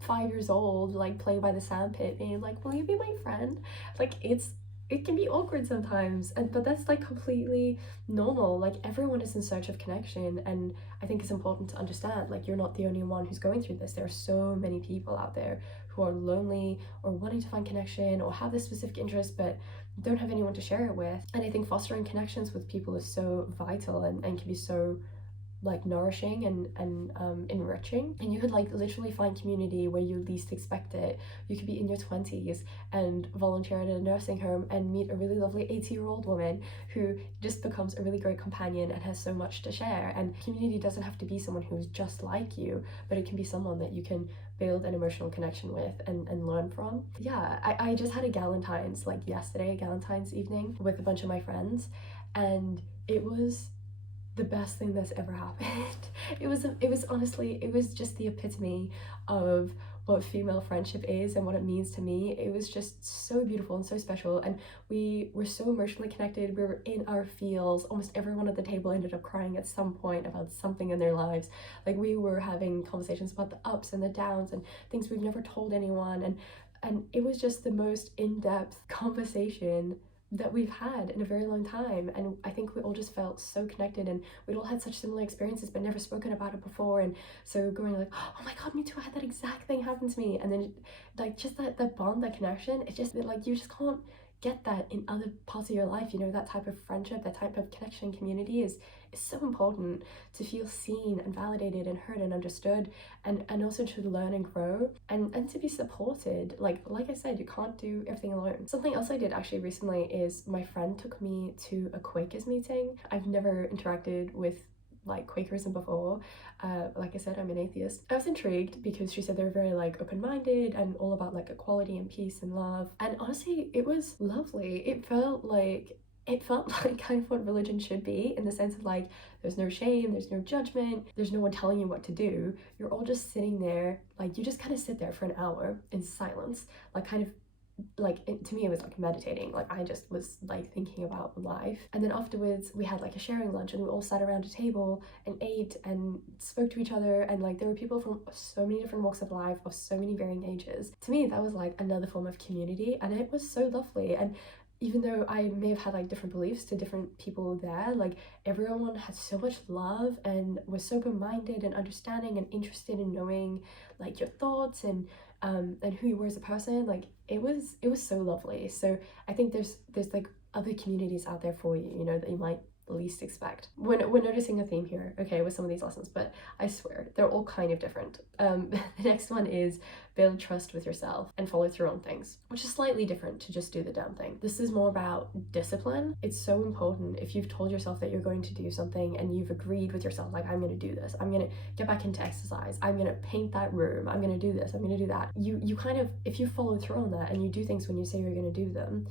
5 years old, like playing by the sandpit, being like, will you be my friend? Like, it can be awkward sometimes, but that's like completely normal. Like, everyone is in search of connection, and I think it's important to understand, like, you're not the only one who's going through this. There are so many people out there who are lonely or wanting to find connection or have this specific interest but don't have anyone to share it with. And I think fostering connections with people is so vital and can be so like nourishing and enriching. And you could like literally find community where you least expect it. You could be in your 20s and volunteer at a nursing home and meet a really lovely 80-year-old woman who just becomes a really great companion and has so much to share. And community doesn't have to be someone who's just like you, but it can be someone that you can build an emotional connection with and learn from. Yeah, I just had a Galentine's like yesterday, Galentine's evening with a bunch of my friends, and it was the best thing that's ever happened. It was honestly, it was just the epitome of what female friendship is and what it means to me. It was just so beautiful and so special, and we were so emotionally connected. We were in our feels. Almost everyone at the table ended up crying at some point about something in their lives. Like, we were having conversations about the ups and the downs and things we've never told anyone, and it was just the most in-depth conversation that we've had in a very long time. And I think we all just felt so connected, and we'd all had such similar experiences but never spoken about it before. And so going like, oh my god, me too, I had that exact thing happen to me. And then like just that bond, that connection, it's just like you just can't get that in other parts of your life. You know, that type of friendship, that type of connection, community is so important, to feel seen and validated and heard and understood, and also to learn and grow, and to be supported. Like I said, you can't do everything alone. Something else I did actually recently is my friend took me to a Quakers meeting. I've never interacted with like Quakerism before. Like I said, I'm an atheist. I was intrigued because she said they're very like open-minded and all about like equality and peace and love, and honestly it was lovely. It felt like kind of what religion should be, in the sense of like there's no shame, there's no judgment, there's no one telling you what to do. You're all just sitting there, like you just kind of sit there for an hour in silence, like kind of like to me it was like meditating. Like I just was like thinking about life, and then afterwards we had like a sharing lunch, and we all sat around a table and ate and spoke to each other, and like there were people from so many different walks of life of so many varying ages. To me that was like another form of community, and it was so lovely. And even though I may have had like different beliefs to different people there, like everyone had so much love and was so open-minded and understanding and interested in knowing like your thoughts and who you were as a person. Like it was so lovely. So I think there's like other communities out there for you, you know, that you might least expect. We're noticing a theme here, okay, with some of these lessons, but I swear they're all kind of different. The next one is build trust with yourself and follow through on things, which is slightly different to just do the damn thing. This is more about discipline. It's so important. If you've told yourself that you're going to do something and you've agreed with yourself, like I'm going to do this, I'm going to get back into exercise, I'm going to paint that room, I'm going to do this, I'm going to do that, you kind of, if you follow through on that and you do things when you say you're going to do them,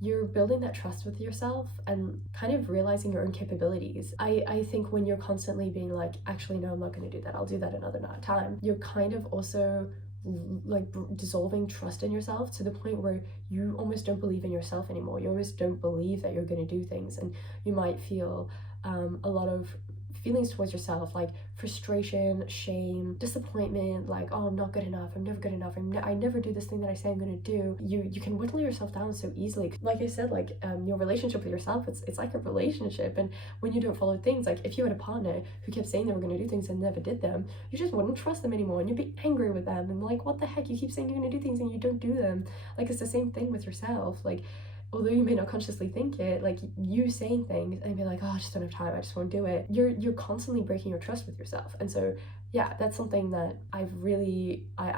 you're building that trust with yourself and kind of realizing your own capabilities. I think when you're constantly being like, actually no, I'm not going to do that, I'll do that another time, you're kind of also like dissolving trust in yourself to the point where you almost don't believe in yourself anymore. You almost don't believe that you're going to do things, and you might feel a lot of feelings towards yourself, like frustration, shame, disappointment, like, oh, I'm not good enough, I'm never good enough, I never do this thing that I say I'm gonna do. You can whittle yourself down so easily. Like I said, like your relationship with yourself, it's like a relationship, and when you don't follow things, like if you had a partner who kept saying they were gonna do things and never did them, you just wouldn't trust them anymore, and you'd be angry with them and like, what the heck, you keep saying you're gonna do things and you don't do them. Like it's the same thing with yourself. Like although you may not consciously think it, like you saying things and be like, oh, I just don't have time, I just won't do it, you're constantly breaking your trust with yourself. And so yeah, that's something that I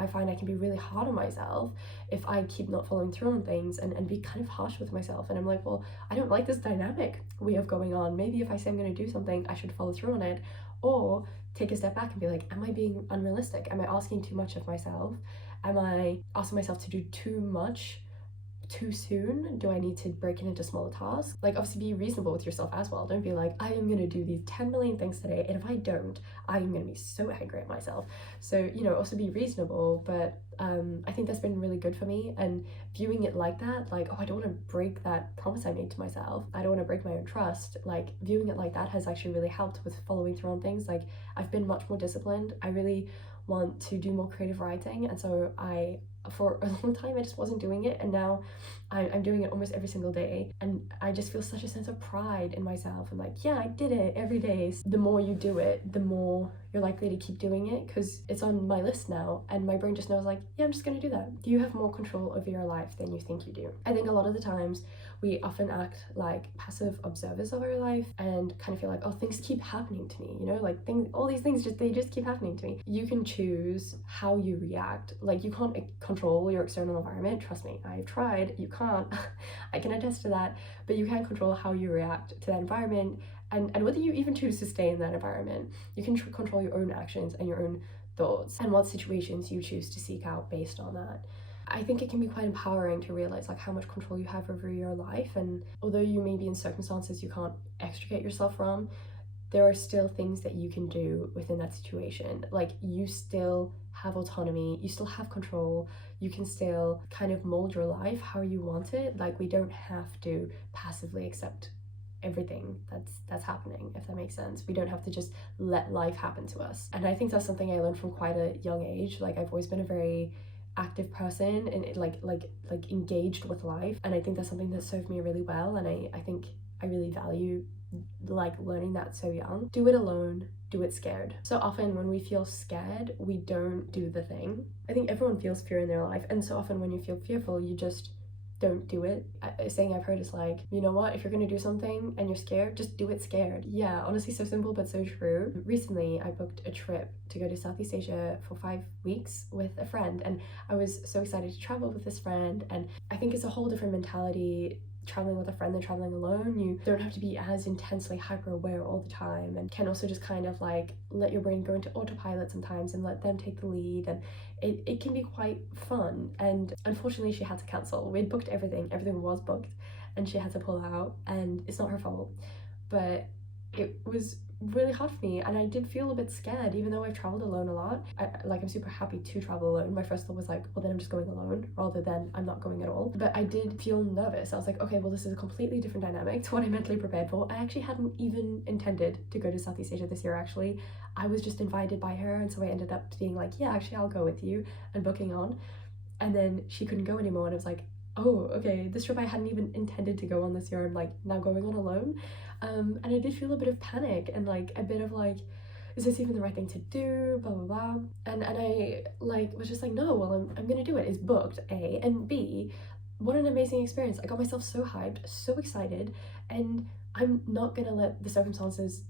find I can be really hard on myself if I keep not following through on things, and be kind of harsh with myself. And I'm like, well, I don't like this dynamic we have going on. Maybe if I say I'm going to do something, I should follow through on it, or take a step back and be like, am I being unrealistic? Am I asking too much of myself? Am I asking myself to do too much too soon? Do I need to break it into smaller tasks? Like obviously be reasonable with yourself as well. Don't be like, I am gonna do these 10 million things today, and if I don't, I'm gonna be so angry at myself. So, you know, also be reasonable. But I think that's been really good for me, and viewing it like that, like, oh, I don't want to break that promise I made to myself, I don't want to break my own trust, like viewing it like that has actually really helped with following through on things. Like I've been much more disciplined. I really want to do more creative writing, and so for a long time I just wasn't doing it, and now I'm doing it almost every single day, and I just feel such a sense of pride in myself. I'm like, yeah, I did it every day. The more you do it, the more you're likely to keep doing it, because it's on my list now, and my brain just knows like, yeah, I'm just gonna do that. You have more control over your life than you think you do. I think a lot of the times we often act like passive observers of our life and kind of feel like, oh, things keep happening to me, you know, like all these things they just keep happening to me. You can choose how you react. Like you can't control your external environment, trust me, I've tried. You can't. I can attest to that. But you can control how you react to that environment, and whether you even choose to stay in that environment. You can control your own actions and your own thoughts, and what situations you choose to seek out based on that. I think it can be quite empowering to realize like how much control you have over your life, and although you may be in circumstances you can't extricate yourself from, there are still things that you can do within that situation. Like you still have autonomy, you still have control, you can still kind of mold your life how you want it. Like we don't have to passively accept everything that's happening, if that makes sense. We don't have to just let life happen to us. And I think that's something I learned from quite a young age. Like I've always been a very active person and like engaged with life, and I think that's something that served me really well, and I think I really value like learning that so young. Do it alone, do it scared. So often when we feel scared, we don't do the thing. I think everyone feels fear in their life, and so often when you feel fearful, you just don't do it. A saying I've heard is like, you know what, if you're gonna do something and you're scared, just do it scared. Yeah, honestly, so simple but so true. Recently I booked a trip to go to Southeast Asia for 5 weeks with a friend, and I was so excited to travel with this friend. And I think it's a whole different mentality traveling with a friend than traveling alone. You don't have to be as intensely hyper aware all the time, and can also just kind of like let your brain go into autopilot sometimes and let them take the lead, and it can be quite fun. And unfortunately she had to cancel. We'd booked everything was booked, and she had to pull out, and it's not her fault, but it was really hard for me, and I did feel a bit scared even though I've traveled alone a lot. I'm super happy to travel alone. My first thought was like, well then I'm just going alone rather than I'm not going at all. But I did feel nervous. I was like, okay, well this is a completely different dynamic to what I mentally prepared for. I actually hadn't even intended to go to Southeast Asia this year actually. I was just invited by her, and so I ended up being like, yeah, actually I'll go with you, and booking on. And then she couldn't go anymore, and it was like, oh, okay, this trip I hadn't even intended to go on this year, I'm like now going on alone. And I did feel a bit of panic and like a bit of like, is this even the right thing to do, blah blah blah. And I like was just like, no, well I'm gonna do it. It's booked, A, and B, what an amazing experience. I got myself so hyped, so excited, and I'm not gonna let the circumstances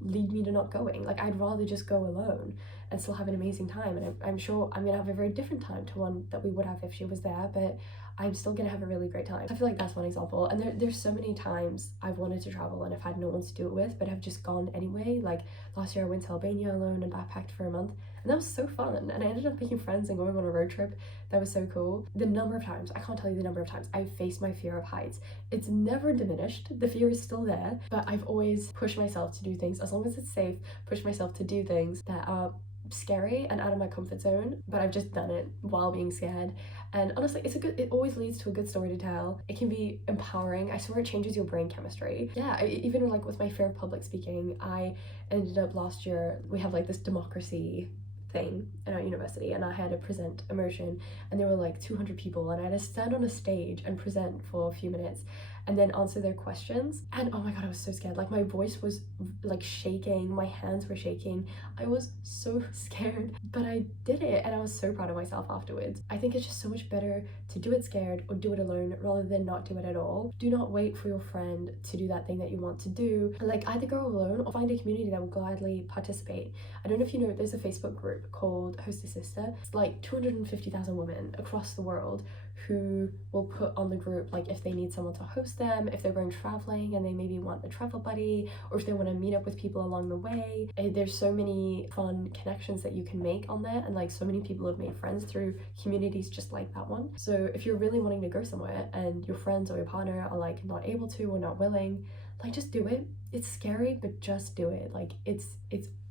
lead me to not going. Like, I'd rather just go alone and still have an amazing time, and I'm sure I'm gonna have a very different time to one that we would have if she was there, but I'm still gonna have a really great time. I feel like that's one example. And there's so many times I've wanted to travel and I've had no one to do it with, but I've just gone anyway. Like last year I went to Albania alone and backpacked for a month, and that was so fun, and I ended up making friends and going on a road trip that was so cool. The number of times, I can't tell you the number of times I've faced my fear of heights. It's never diminished, the fear is still there, but I've always pushed myself to do things, as long as it's safe, push myself to do things that are scary and out of my comfort zone, but I've just done it while being scared. And honestly, it always leads to a good story to tell. It can be empowering. I swear it changes your brain chemistry. Yeah, even like with my fear of public speaking, I ended up last year, we have like this democracy thing at our university, and I had to present a motion, and there were like 200 people, and I had to stand on a stage and present for a few minutes and then answer their questions. And oh my god, I was so scared. Like my voice was like shaking, my hands were shaking. I was so scared, but I did it, and I was so proud of myself afterwards. I think it's just so much better to do it scared or do it alone rather than not do it at all. Do not wait for your friend to do that thing that you want to do. Like, either go alone or find a community that will gladly participate. I don't know if you know, there's a Facebook group called Host a Sister. It's like 250,000 women across the world who will put on the group like if they need someone to host them, if they're going traveling and they maybe want a travel buddy, or if they want to meet up with people along the way. There's so many fun connections that you can make on there, and like so many people have made friends through communities just like that one. So if you're really wanting to go somewhere and your friends or your partner are like not able to or not willing, like just do it. It's scary, but just do it. Like it's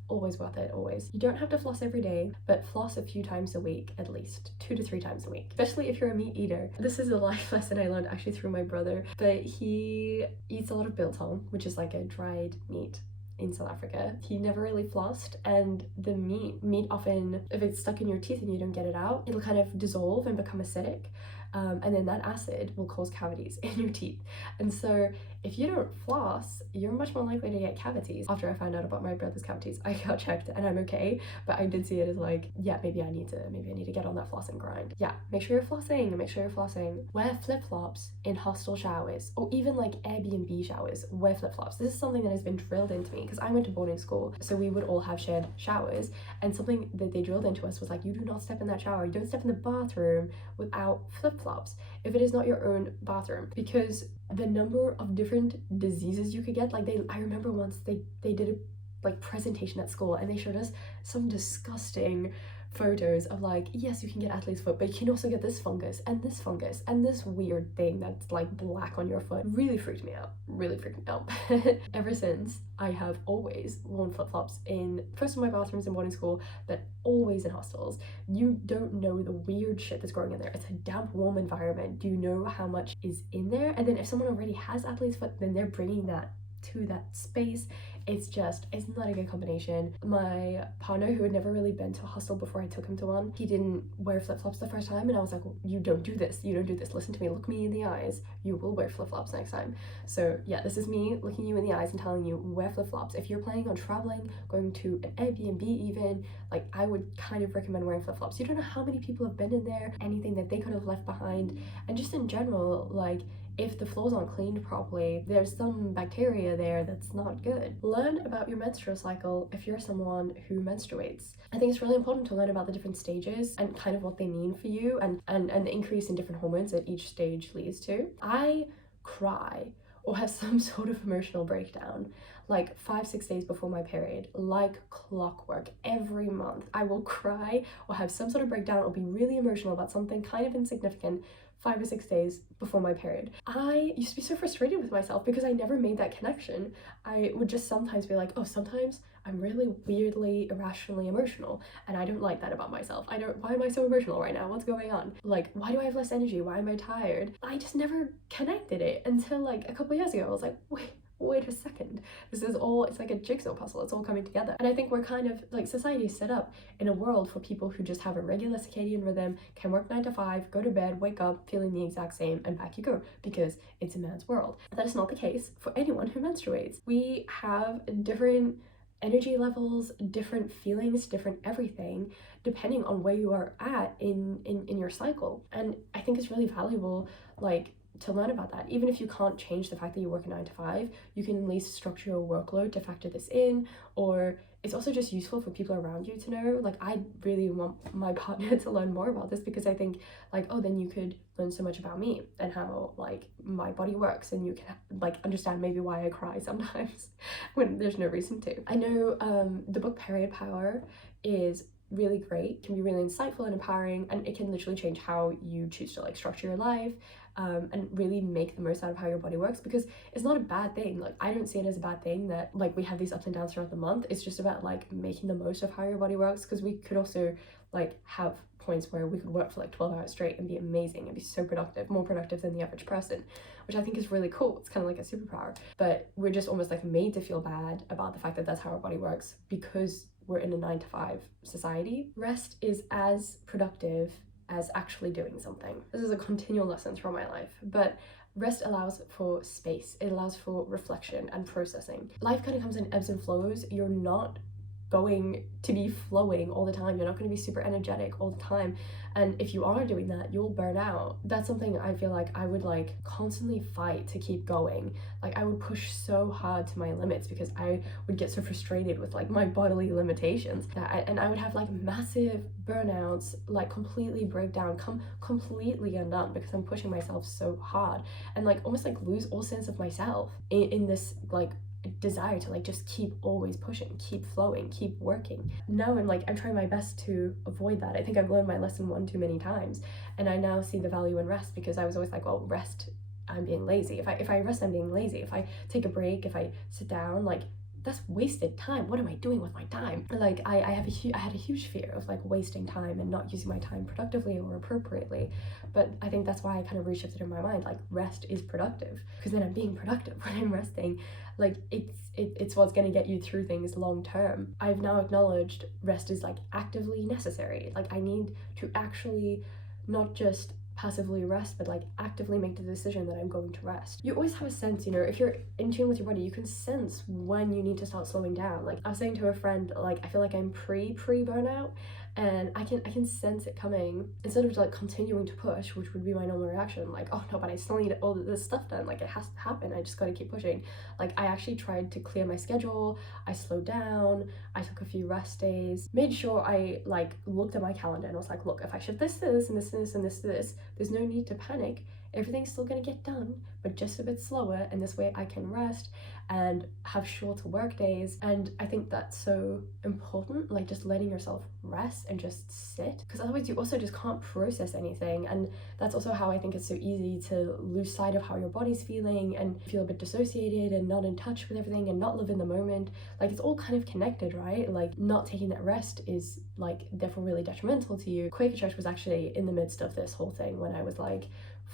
always worth it, always. You don't have to floss every day, but floss a few times a week, at least 2 to 3 times a week, especially if you're a meat eater. This is a life lesson I learned actually through my brother, but he eats a lot of biltong, which is like a dried meat in South Africa. He never really flossed, and the meat often, if it's stuck in your teeth and you don't get it out, it'll kind of dissolve and become acidic. And then that acid will cause cavities in your teeth. And so if you don't floss, you're much more likely to get cavities. After I found out about my brother's cavities, I got checked and I'm okay, but I did see it as like, yeah, maybe I need to get on that flossing grind. Yeah, make sure you're flossing. Wear flip-flops in hostel showers, or even like Airbnb showers. Wear flip-flops. This is something that has been drilled into me because I went to boarding school, so we would all have shared showers, and something that they drilled into us was like, you do not step in that shower, you don't step in the bathroom without flip-flops if it is not your own bathroom, because the number of different diseases you could get, like I remember once they did a like presentation at school and they showed us some disgusting photos of like, yes, you can get athlete's foot, but you can also get this fungus and this fungus and this weird thing that's like black on your foot. Really freaked me out. Ever since, I have always worn flip-flops in, first in my bathrooms in boarding school, but always in hostels. You don't know the weird shit that's growing in there. It's a damp, warm environment. Do you know how much is in there? And then if someone already has athlete's foot, then they're bringing that to that space. it's not a good combination. My partner, who had never really been to a hostel before I took him to one, he didn't wear flip-flops the first time, and I was like, well, you don't do this, listen to me, look me in the eyes, you will wear flip-flops next time. So yeah, this is me looking you in the eyes and telling you, wear flip-flops. If you're planning on traveling, going to an Airbnb even, like, I would kind of recommend wearing flip-flops. You don't know how many people have been in there, anything that they could have left behind, and just in general, like, if the floors aren't cleaned properly, there's some bacteria there that's not good. Learn about your menstrual cycle if you're someone who menstruates. I think it's really important to learn about the different stages and kind of what they mean for you, and the increase in different hormones that each stage leads to. I cry or have some sort of emotional breakdown like 5-6 days before my period, like clockwork. Every month I will cry or have some sort of breakdown or be really emotional about something kind of insignificant 5 or 6 days before my period. I used to be so frustrated with myself because I never made that connection. I would just sometimes be like, oh, sometimes I'm really weirdly, irrationally emotional, and I don't like that about myself. Why am I so emotional right now? What's going on? Like, why do I have less energy? Why am I tired? I just never connected it until like a couple years ago. I was like, wait a second, this is all, it's like a jigsaw puzzle, it's all coming together. And I think we're kind of like, society is set up in a world for people who just have a regular circadian rhythm, can work 9 to 5, go to bed, wake up feeling the exact same, and back you go, because it's a man's world. That is not the case for anyone who menstruates. We have different energy levels, different feelings, different everything, depending on where you are at in your cycle. And I think it's really valuable, like, to learn about that. Even if you can't change the fact that you work a 9 to 5, you can at least structure your workload to factor this in. Or it's also just useful for people around you to know. Like, I really want my partner to learn more about this, because I think, like, oh, then you could learn so much about me and how, like, my body works, and you can like understand maybe why I cry sometimes when there's no reason to. I know the book Period Power is really great, can be really insightful and empowering, and it can literally change how you choose to like structure your life, and really make the most out of how your body works, because it's not a bad thing. Like, I don't see it as a bad thing that like we have these ups and downs throughout the month. It's just about like making the most of how your body works, because we could also like have points where we could work for like 12 hours straight and be amazing and be so productive, more productive than the average person, which I think is really cool. It's kind of like a superpower, but we're just almost like made to feel bad about the fact that that's how our body works, because we're in a 9 to 5 society. Rest is as productive as actually doing something. This is a continual lesson throughout my life, but rest allows for space. It allows for reflection and processing. Life kind of comes in ebbs and flows. You're not going to be flowing all the time. You're not going to be super energetic all the time. And if you are doing that, you'll burn out. That's something I feel like I would like constantly fight to keep going. Like, I would push so hard to my limits because I would get so frustrated with like my bodily limitations and I would have like massive burnouts, like completely break down, completely undone because I'm pushing myself so hard, and like almost like lose all sense of myself in this like desire to like just keep always pushing, keep flowing, keep working. Now I'm trying my best to avoid that. I think I've learned my lesson one too many times, and I now see the value in rest, because I was always like, well, rest, I'm being lazy. If I rest, I'm being lazy. If I take a break, if I sit down, like, that's wasted time. What am I doing with my time? Like, I had a huge fear of like wasting time and not using my time productively or appropriately. But I think that's why I kind of reshifted in my mind, like, rest is productive, because then I'm being productive when I'm resting. Like, it's what's going to get you through things long term. I've now acknowledged rest is like actively necessary. Like, I need to actually not just passively rest, but like actively make the decision that I'm going to rest. You always have a sense, you know, if you're in tune with your body, you can sense when you need to start slowing down. Like, I was saying to a friend, like, I feel like I'm pre burnout, and I can sense it coming. Instead of like continuing to push, which would be my normal reaction, like, oh no, but I still need all of this stuff done, like, it has to happen, I just gotta keep pushing. Like, I actually tried to clear my schedule, I slowed down, I took a few rest days, made sure I like looked at my calendar and was like, look, if I shift this to this and this and this and this to this, there's no need to panic. Everything's still gonna get done, but just a bit slower, and this way I can rest and have shorter work days. And I think that's so important, like just letting yourself rest and just sit, because otherwise you also just can't process anything. And that's also how I think it's so easy to lose sight of how your body's feeling and feel a bit dissociated and not in touch with everything and not live in the moment. Like, it's all kind of connected, right? Like, not taking that rest is like therefore really detrimental to you. Quaker Church was actually in the midst of this whole thing when I was like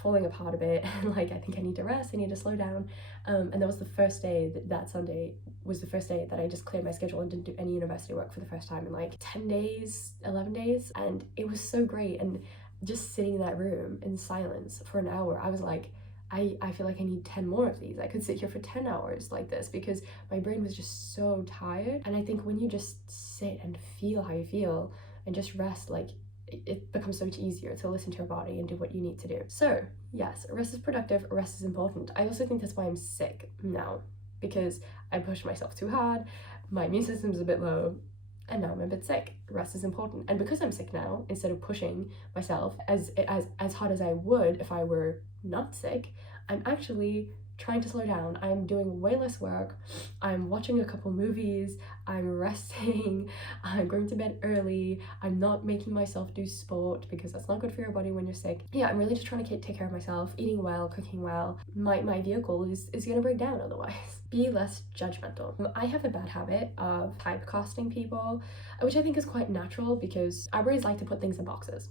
falling apart a bit and like I think I need to rest, I need to slow down. And that was the first day, that Sunday was the first day that I just cleared my schedule and didn't do any university work for the first time in like 10 days, 11 days. And it was so great. And just sitting in that room in silence for an hour, I was like, I feel like I need 10 more of these. I could sit here for 10 hours like this because my brain was just so tired. And I think when you just sit and feel how you feel and just rest, like it becomes so much easier to listen to your body and do what you need to do. So yes, rest is productive, rest is important. I also think that's why I'm sick now, because I pushed myself too hard, my immune system's a bit low, and now I'm a bit sick. Rest is important. And because I'm sick now, instead of pushing myself as hard as I would if I were not sick, I'm actually trying to slow down. I'm doing way less work. I'm watching a couple movies. I'm resting. I'm going to bed early. I'm not making myself do sport because that's not good for your body when you're sick. Yeah, I'm really just trying to take care of myself, eating well, cooking well. My vehicle is gonna break down otherwise. Be less judgmental. I have a bad habit of typecasting people, which I think is quite natural because our brains like to put things in boxes.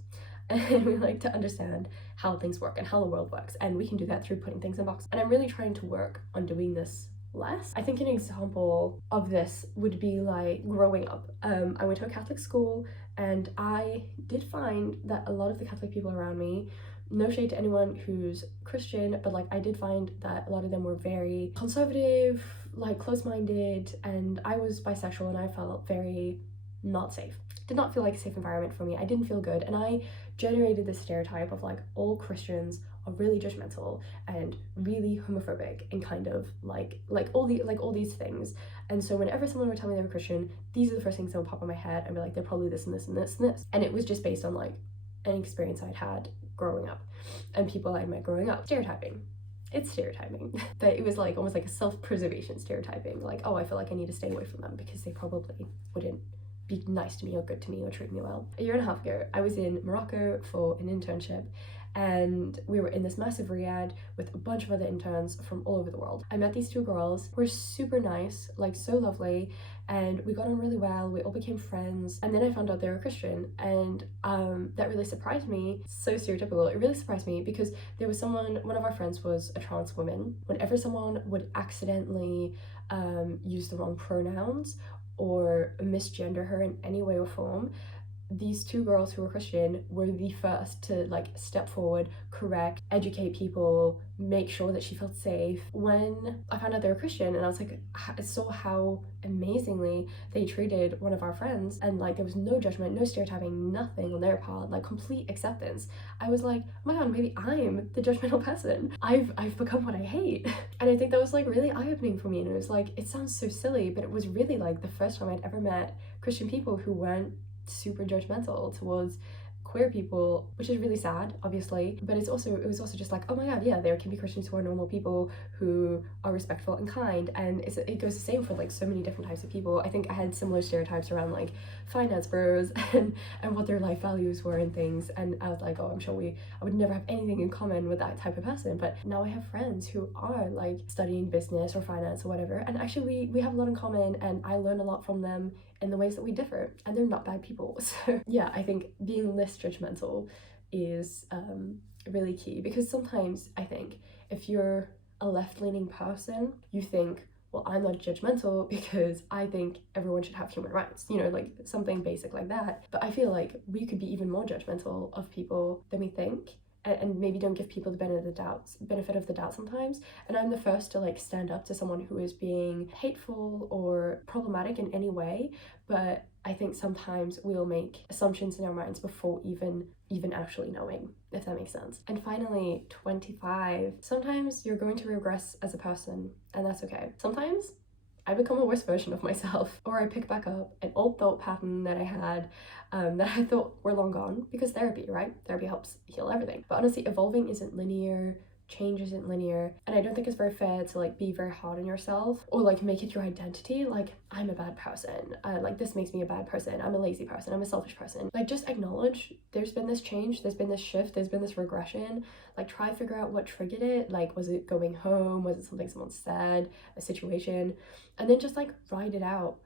And we like to understand how things work and how the world works, and we can do that through putting things in boxes. And I'm really trying to work on doing this less. I think an example of this would be like growing up. I went to a Catholic school, and I did find that a lot of the Catholic people around me, no shade to anyone who's Christian, but like I did find that a lot of them were very conservative, like close-minded, and I was bisexual and I felt very not safe. Did not feel like a safe environment for me. I didn't feel good, and I generated this stereotype of like all Christians are really judgmental and really homophobic and kind of like all these things. And so whenever someone would tell me they were Christian, these are the first things that would pop in my head and be like, they're probably this and this and this and this. And it was just based on like an experience I'd had growing up and people I'd met growing up. Stereotyping. It's stereotyping. But it was like almost like a self-preservation stereotyping. Like, oh, I feel like I need to stay away from them because they probably wouldn't be nice to me or good to me or treat me well. A year and a half ago, I was in Morocco for an internship, and we were in this massive riad with a bunch of other interns from all over the world. I met these two girls who were super nice, like so lovely, and we got on really well. We all became friends, and then I found out they were Christian, and that really surprised me. So stereotypical. It really surprised me because there was one of our friends was a trans woman. Whenever someone would accidentally use the wrong pronouns or misgender her in any way or form, these two girls who were Christian were the first to like step forward, correct, educate people, make sure that she felt safe. When I found out they were Christian, and I was like, I saw how amazingly they treated one of our friends, and like there was no judgment, no stereotyping, nothing on their part, like complete acceptance. I was like, oh my god, maybe I'm the judgmental person. I've become what I hate. And I think that was like really eye-opening for me, and it was like, it sounds so silly, but it was really like the first time I'd ever met Christian people who weren't super judgmental towards queer people, which is really sad, obviously, but it was also just like, oh my god, yeah, there can be Christians who are normal people who are respectful and kind, and it goes the same for like so many different types of people. I think I had similar stereotypes around like finance bros and what their life values were and things, and I was like, oh, I'm sure I would never have anything in common with that type of person. But now I have friends who are like studying business or finance or whatever, and actually we have a lot in common, and I learn a lot from them in the ways that we differ, and they're not bad people. So yeah, I think being less judgmental is really key, because sometimes I think if you're a left-leaning person, you think, well, I'm not judgmental because I think everyone should have human rights, you know, like something basic like that. But I feel like we could be even more judgmental of people than we think, and maybe don't give people the benefit of the doubt sometimes. And I'm the first to like stand up to someone who is being hateful or problematic in any way, but I think sometimes we'll make assumptions in our minds before even actually knowing, if that makes sense. And finally, 25. Sometimes you're going to regress as a person, and that's okay. Sometimes I become a worse version of myself, or I pick back up an old thought pattern that I had that I thought were long gone, because therapy, right? Therapy helps heal everything. But honestly, evolving isn't linear, change isn't linear, and I don't think it's very fair to like be very hard on yourself or like make it your identity. Like, I'm a bad person, like this makes me a bad person, I'm a lazy person, I'm a selfish person. Like, just acknowledge there's been this change, there's been this shift, there's been this regression. Like, try to figure out what triggered it. Like, was it going home? Was it something someone said, a situation? And then just like write it out.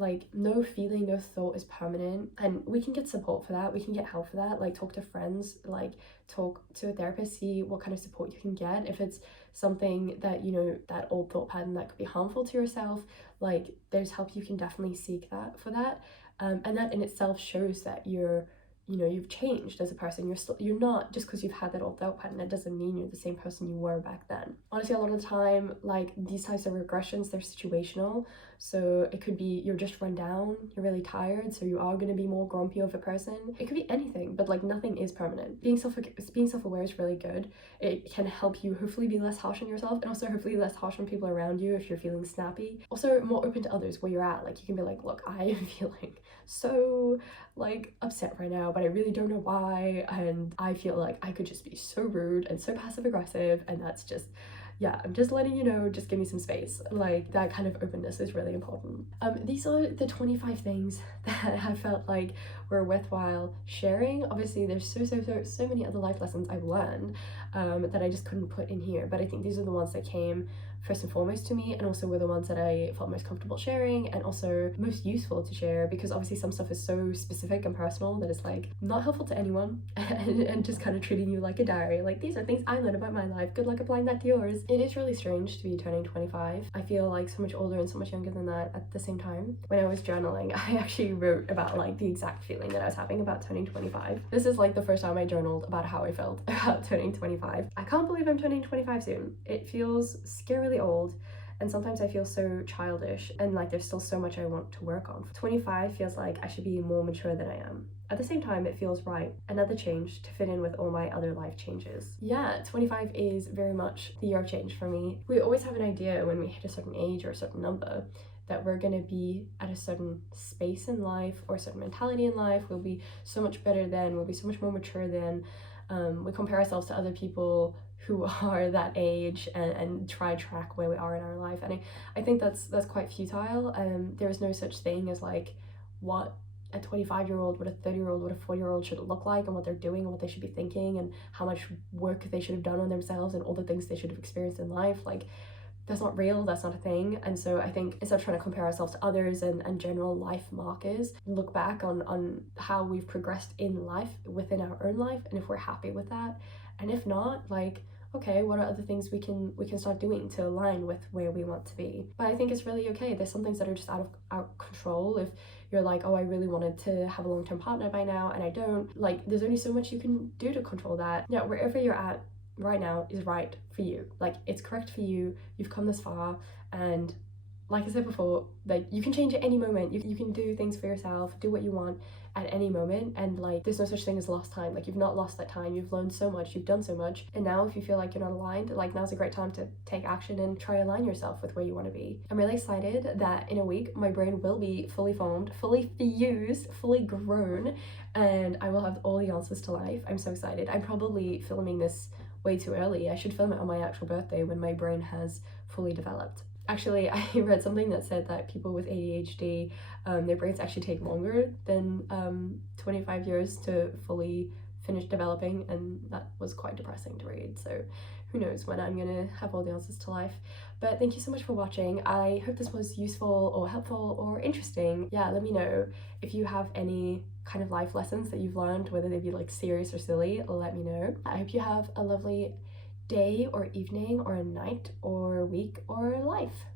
Like, no feeling, no thought is permanent, and we can get support for that, we can get help for that, like talk to friends, like talk to a therapist, see what kind of support you can get. If it's something that, you know, that old thought pattern that could be harmful to yourself, like there's help you can definitely seek that for that. And that in itself shows that you're, you know, you've changed as a person. You're not, just because you've had that old thought pattern, it doesn't mean you're the same person you were back then. Honestly, a lot of the time, like these types of regressions, they're situational. So it could be you're just run down, you're really tired, so you are going to be more grumpy of a person. It could be anything, but like nothing is permanent. Being self-aware is really good. It can help you hopefully be less harsh on yourself, and also hopefully less harsh on people around you if you're feeling snappy. Also more open to others where you're at. Like you can be like, look, I am feeling so like upset right now, but I really don't know why, and I feel like I could just be so rude and so passive aggressive, and that's just, yeah, I'm just letting you know, just give me some space. Like that kind of openness is really important. These are the 25 things that I felt like were worthwhile sharing. Obviously there's so many other life lessons I've learned that I just couldn't put in here, but I think these are the ones that came first and foremost to me, and also were the ones that I felt most comfortable sharing and also most useful to share, because obviously some stuff is so specific and personal that it's like not helpful to anyone and just kind of treating you like a diary, like these are things I learned about my life, good luck applying that to yours. It is really strange to be turning 25. I feel like so much older and so much younger than that at the same time. When I was journaling, I actually wrote about like the exact feeling that I was having about turning 25. This is like the first time I journaled about how I felt about turning 25. I can't believe I'm turning 25 soon. It feels scarily old, and sometimes I feel so childish, and like there's still so much I want to work on. 25 feels like I should be more mature than I am. At the same time, it feels right. Another change to fit in with all my other life changes. Yeah, 25 is very much the year of change for me. We always have an idea when we hit a certain age or a certain number that we're gonna be at a certain space in life or a certain mentality in life. We'll be so much better then, we'll be so much more mature then. We compare ourselves to other people who are that age and try to track where we are in our life, and I think that's quite futile. There is no such thing as like what a 25-year-old, what a 30-year-old, what a 40-year-old should look like, and what they're doing and what they should be thinking, and how much work they should have done on themselves, and all the things they should have experienced in life. Like that's not real, that's not a thing. And so I think instead of trying to compare ourselves to others and general life markers, look back on how we've progressed in life within our own life, and if we're happy with that, and if not, like okay, what are other things we can start doing to align with where we want to be. But I think it's really okay. There's some things that are just out of our control. If you're like, oh, I really wanted to have a long-term partner by now and I don't, like there's only so much you can do to control that. Yeah, wherever you're at right now is right for you. Like it's correct for you. You've come this far, and like I said before, like you can change at any moment. You can do things for yourself, do what you want at any moment, and like there's no such thing as lost time. Like you've not lost that time, you've learned so much, you've done so much, and now if you feel like you're not aligned, like now's a great time to take action and try to align yourself with where you want to be. I'm really excited that in a week my brain will be fully formed, fully fused, fully grown, and I will have all the answers to life. I'm so excited. I'm probably filming this way too early. I should film it on my actual birthday when my brain has fully developed. Actually, I read something that said that people with ADHD, their brains actually take longer than 25 years to fully finish developing, and that was quite depressing to read. So who knows when I'm gonna have all the answers to life. But thank you so much for watching. I hope this was useful or helpful or interesting. Yeah, let me know if you have any kind of life lessons that you've learned, whether they be like serious or silly. Let me know. I hope you have a lovely day or evening or a night or week or life.